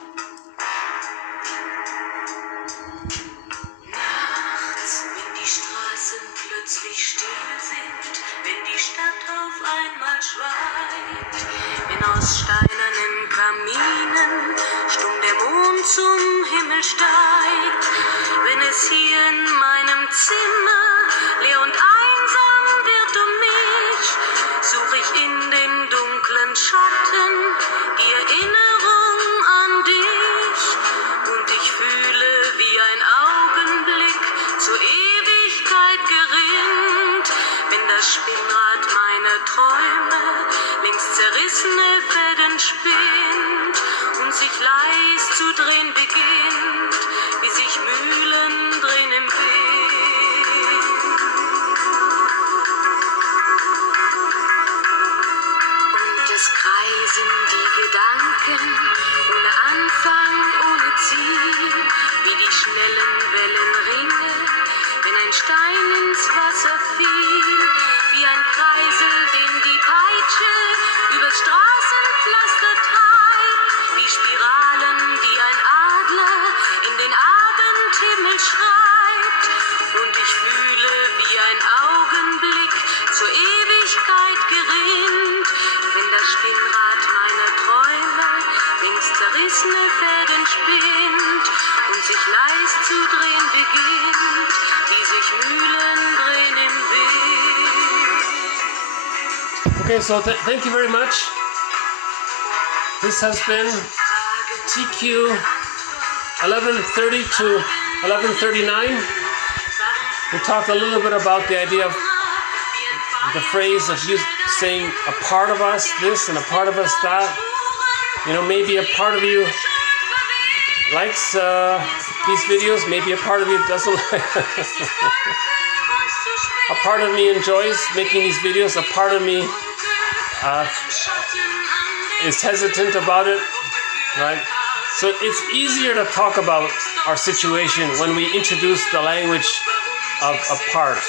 meiner Träume längst zerrissene Fäden spinnt und sich leis zu drehen beginnt, wie sich Mühlen drehen im Wind. Und es kreisen die Gedanken ohne Anfang, ohne Ziel, wie die schnellen Wellenringe, wenn ein Stein ins Wasser fiel, wie ein Kreisel, den die Peitsche über Straßenpflaster treibt, wie Spiralen, die ein Adler in den Abendhimmel schreibt. Und ich fühle, wie ein Augenblick zur Ewigkeit gerinnt, wenn das Spinnrad meiner Träume längst zerrissene Fäden spinnt und sich leis zu drehen beginnt, wie sich Mühlen drehen im Wind. Okay, so thank you very much. This has been TQ 1130 to 1139. We talked a little bit about the idea of the phrase of you saying a part of us this and a part of us that. You know, maybe a part of you likes these videos, maybe a part of you doesn't like. A part of me enjoys making these videos, a part of me is hesitant about it, right? So it's easier to talk about our situation when we introduce the language of a part.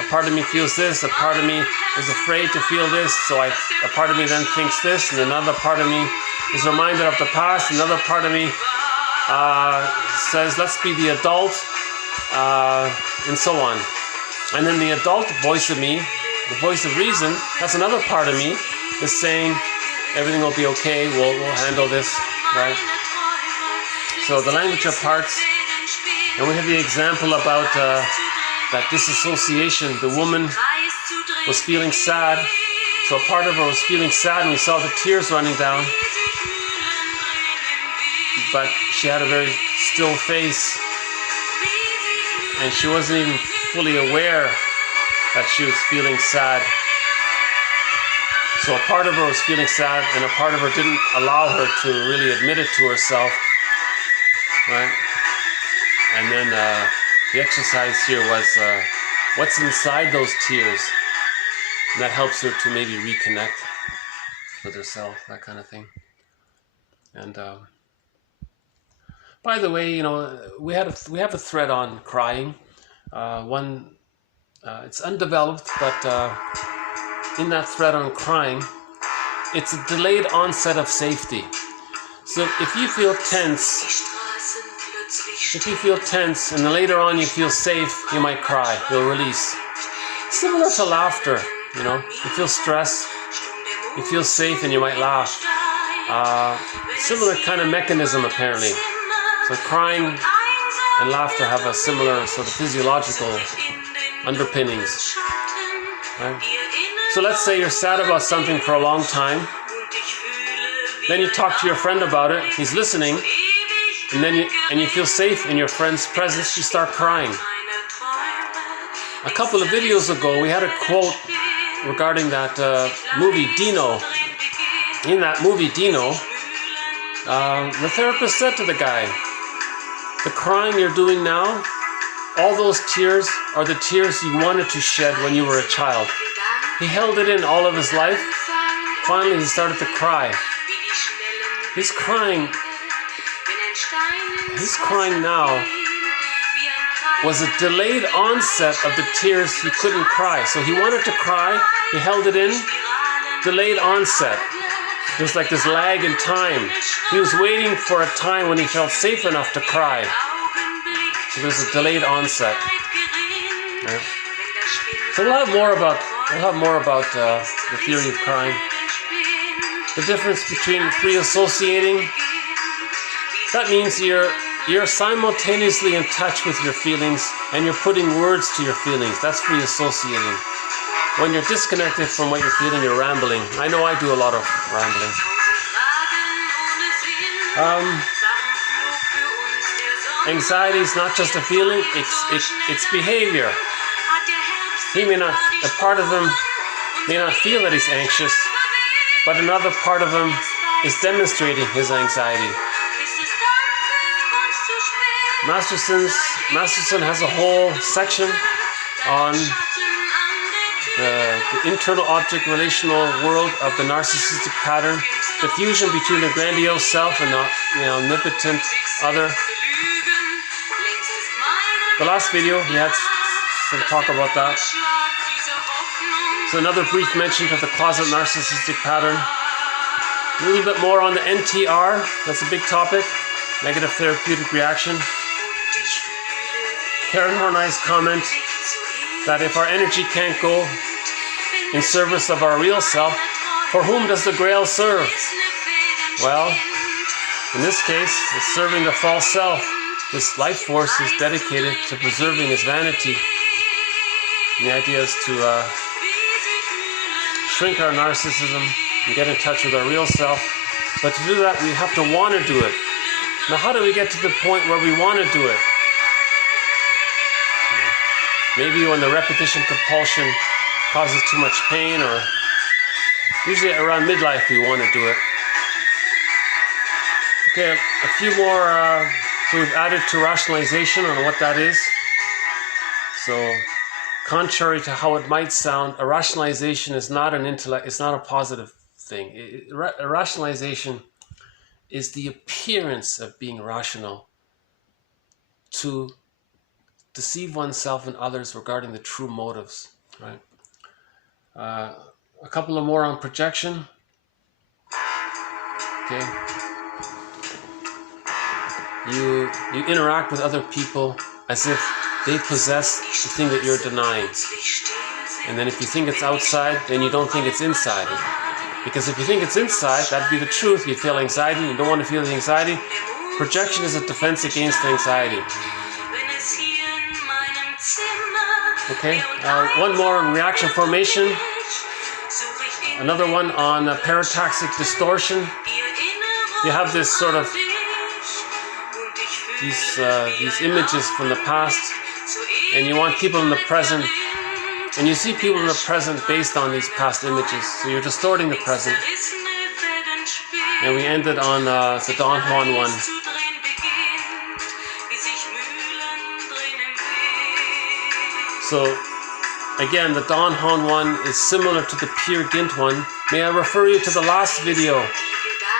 A part of me feels this, a part of me is afraid to feel this, so a part of me then thinks this, and another part of me is reminded of the past, another part of me says, let's be the adult, and so on. And then the adult voice of me, the voice of reason, that's another part of me, is saying, everything will be okay, we'll handle this, right? So the language of parts, and we have the example about that disassociation. The woman was feeling sad, so a part of her was feeling sad, and we saw the tears running down, but she had a very still face, and she wasn't even fully aware that she was feeling sad. So a part of her was feeling sad, and a part of her didn't allow her to really admit it to herself, right? And then the exercise here was what's inside those tears, and that helps her to maybe reconnect with herself, that kind of thing. And by the way, you know, we have a thread on crying. It's undeveloped, but in that thread on crying, it's a delayed onset of safety. So if you feel tense, and then later on you feel safe, you might cry, you'll release. Similar to laughter, you know, you feel stress, you feel safe, and you might laugh. Similar kind of mechanism apparently. So crying and laughter have a similar sort of physiological underpinnings, right? So let's say you're sad about something for a long time, then you talk to your friend about it, he's listening, and then you feel safe in your friend's presence, you start crying. A couple of videos ago, we had a quote regarding that movie Dino. In that movie Dino, the therapist said to the guy, the crying you're doing now, all those tears are the tears you wanted to shed when you were a child. He held it in all of his life. Finally, he started to cry. His crying now was a delayed onset of the tears he couldn't cry. So he wanted to cry, he held it in, delayed onset. There's like this lag in time. He was waiting for a time when he felt safe enough to cry. So there's a delayed onset. Right? So we'll have more about the theory of crying. The difference between free associating. That means you're simultaneously in touch with your feelings and you're putting words to your feelings. That's free associating. When you're disconnected from what you're feeling, you're rambling. I know I do a lot of rambling. Anxiety is not just a feeling, it's behavior. He may not, a part of him may not feel that he's anxious, but another part of him is demonstrating his anxiety. Masterson has a whole section on the internal object relational world of the narcissistic pattern, the fusion between the grandiose self and the omnipotent other. The last video, he had some talk about that. So another brief mention of the closet narcissistic pattern. A little bit more on the NTR, that's a big topic, negative therapeutic reaction. K Horney's comment that if our energy can't go in service of our real self, for whom does the Grail serve? Well, in this case, it's serving the false self. This life force is dedicated to preserving his vanity. And the idea is to shrink our narcissism and get in touch with our real self. But to do that, we have to want to do it. Now, how do we get to the point where we want to do it? Maybe when the repetition compulsion causes too much pain, or usually around midlife we want to do it. Okay, a few more, so we've added to rationalization on what that is. So, contrary to how it might sound, a rationalization is not an intellect, it's not a positive thing. A rationalization is the appearance of being rational to deceive oneself and others regarding the true motives, right? A couple of more on projection. Okay. You interact with other people as if they possess the thing that you're denying. And then if you think it's outside, then you don't think it's inside. Because if you think it's inside, that'd be the truth. You feel anxiety, you don't want to feel the anxiety. Projection is a defense against anxiety. Okay, one more on reaction formation. Another one on parataxic distortion. You have this sort of these images from the past, and you want people in the present, and you see people in the present based on these past images. So you're distorting the present. And we ended on the Don Juan one. So, again, the Don Juan one is similar to the Peer Gynt one. May I refer you to the last video?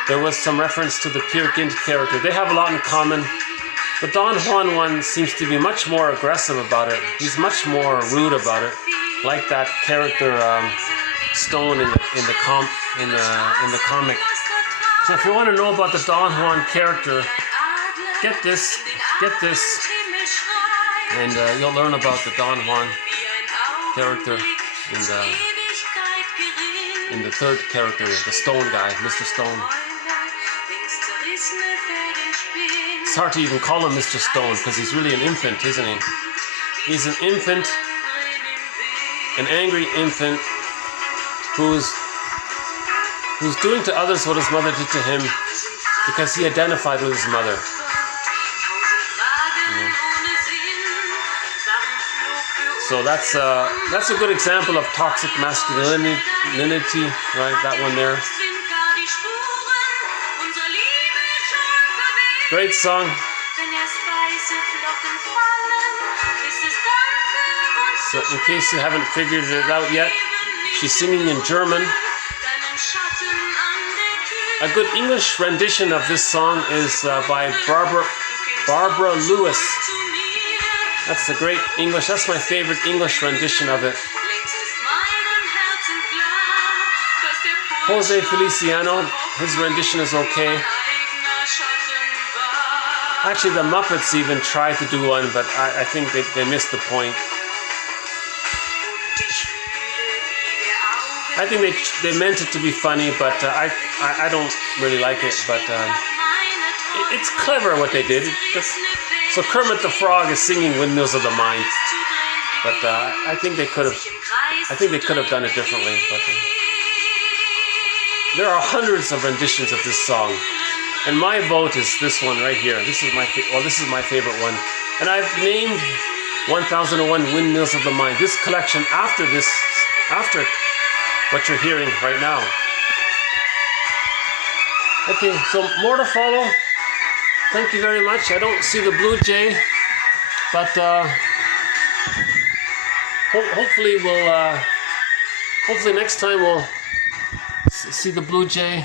There was some reference to the Peer Gynt character. They have a lot in common. The Don Juan one seems to be much more aggressive about it. He's much more rude about it, like that character Stone in the comic. So, if you want to know about the Don Juan character, get this. And you'll learn about the Don Juan character in the third character, the Stone guy, Mr. Stone. It's hard to even call him Mr. Stone because he's really an infant, isn't he? He's an infant, an angry infant who's doing to others what his mother did to him because he identified with his mother. So that's a good example of toxic masculinity, right? That one there. Great song. So in case you haven't figured it out yet, she's singing in German. A good English rendition of this song is by Barbara Lewis. That's a great English. That's my favorite English rendition of it. Jose Feliciano, his rendition is okay. Actually, the Muppets even tried to do one, but I think they missed the point. I think they meant it to be funny, but I don't really like it. But it's clever what they did. So Kermit the Frog is singing "Windmills of the Mind," but I think they could have done it differently. But there are hundreds of renditions of this song, and my vote is this one right here. This is my favorite one, and I've named 1001 Windmills of the Mind. This collection after what you're hearing right now. Okay, so more to follow. Thank you very much. I don't see the blue jay, but hopefully we'll hopefully next time we'll see the blue jay.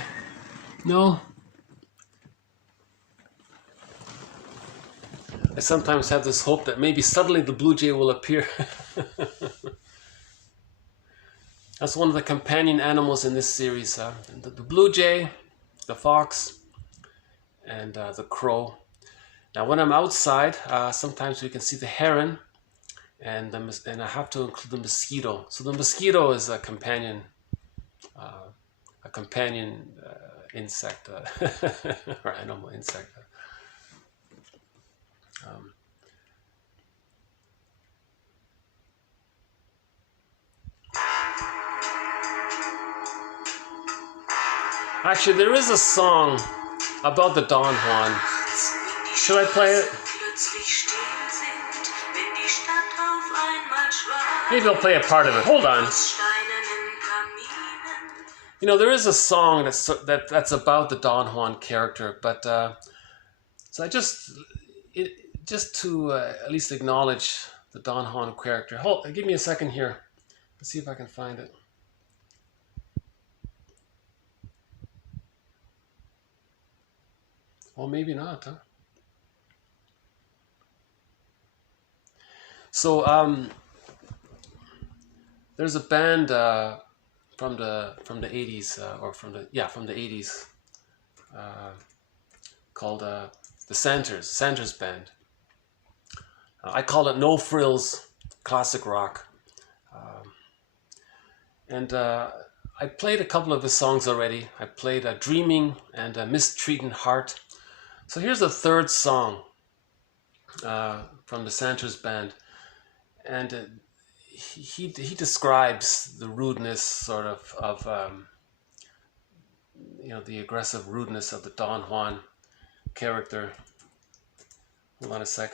No? I sometimes have this hope that maybe suddenly the blue jay will appear. That's one of the companion animals in this series. The blue jay, the fox, and the crow. Now when I'm outside, sometimes we can see the heron, and I have to include the mosquito. So the mosquito is a companion insect, or animal insect. Actually, there is a song about the Don Juan. Should I play it? Maybe I'll play a part of it. Hold on. You know, there is a song that's about the Don Juan character, but so I just to at least acknowledge the Don Juan character. Give me a second here. Let's see if I can find it. Well, maybe not, huh? So there's a band from the 80s from the 80s called the Sanders Band. I call it no frills classic rock, and I played a couple of his songs already. I played Dreaming and Mistreating Heart. So here's the third song from the Sanders Band, and he describes the rudeness sort of the aggressive rudeness of the Don Juan character. Hold on a sec.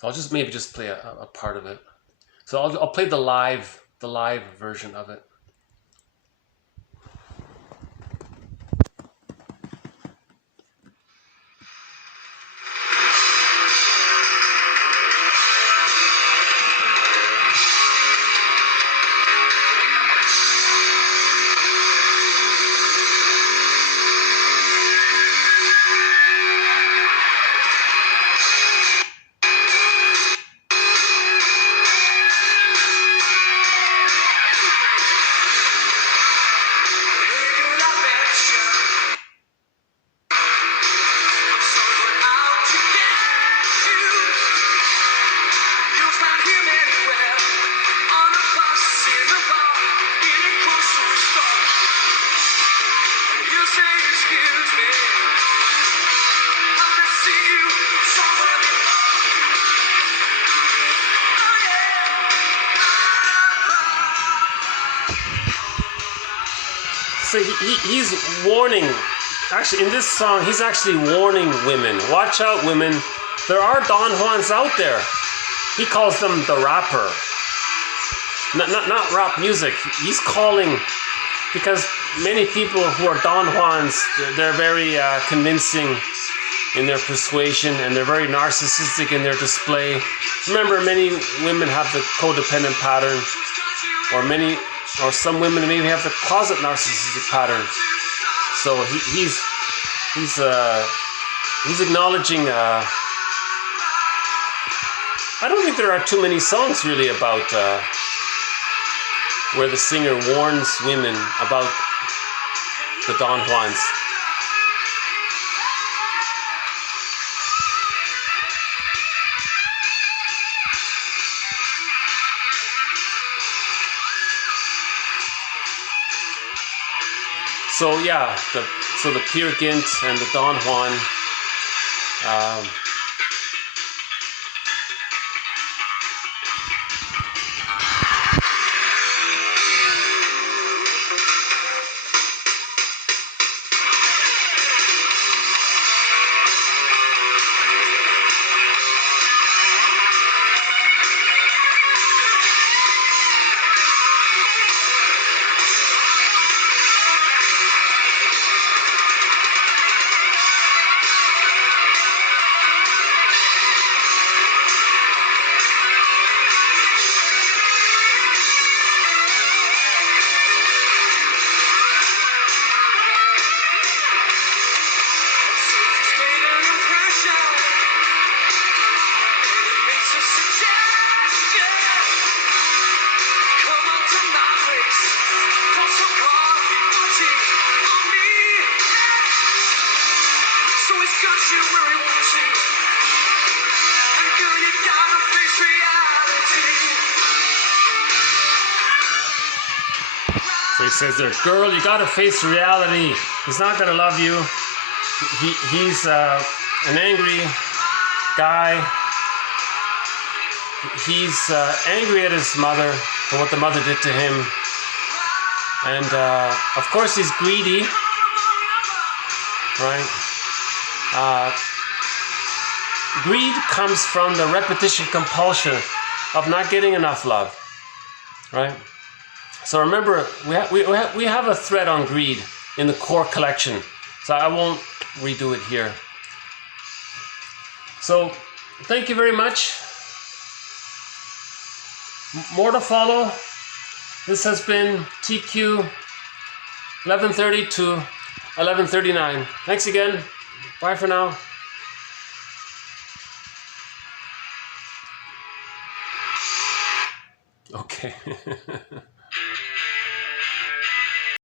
So I'll just play a part of it. So I'll play the live version of it. So he's warning, actually in this song, he's actually warning women. Watch out, women. There are Don Juans out there. He calls them the rapper. Not rap music. He's calling, because many people who are Don Juans, they're very convincing in their persuasion, and they're very narcissistic in their display. Remember, many women have the codependent pattern, or some women maybe have the closet narcissistic pattern. So he's acknowledging. I don't think there are too many songs really about where the singer warns women about the Don Juans. So yeah, the Peer Gynt and the Don Juan. So he says there, girl, you gotta face reality. He's not gonna love you. He's an angry guy. He's angry at his mother for what the mother did to him. And of course he's greedy, right? Greed comes from the repetition compulsion of not getting enough love, right? So remember, we have a thread on greed in the core collection, so I won't redo it here. So thank you very much. More to follow. This has been TQ 1130 to 1139. Thanks again. Bye for now. Okay.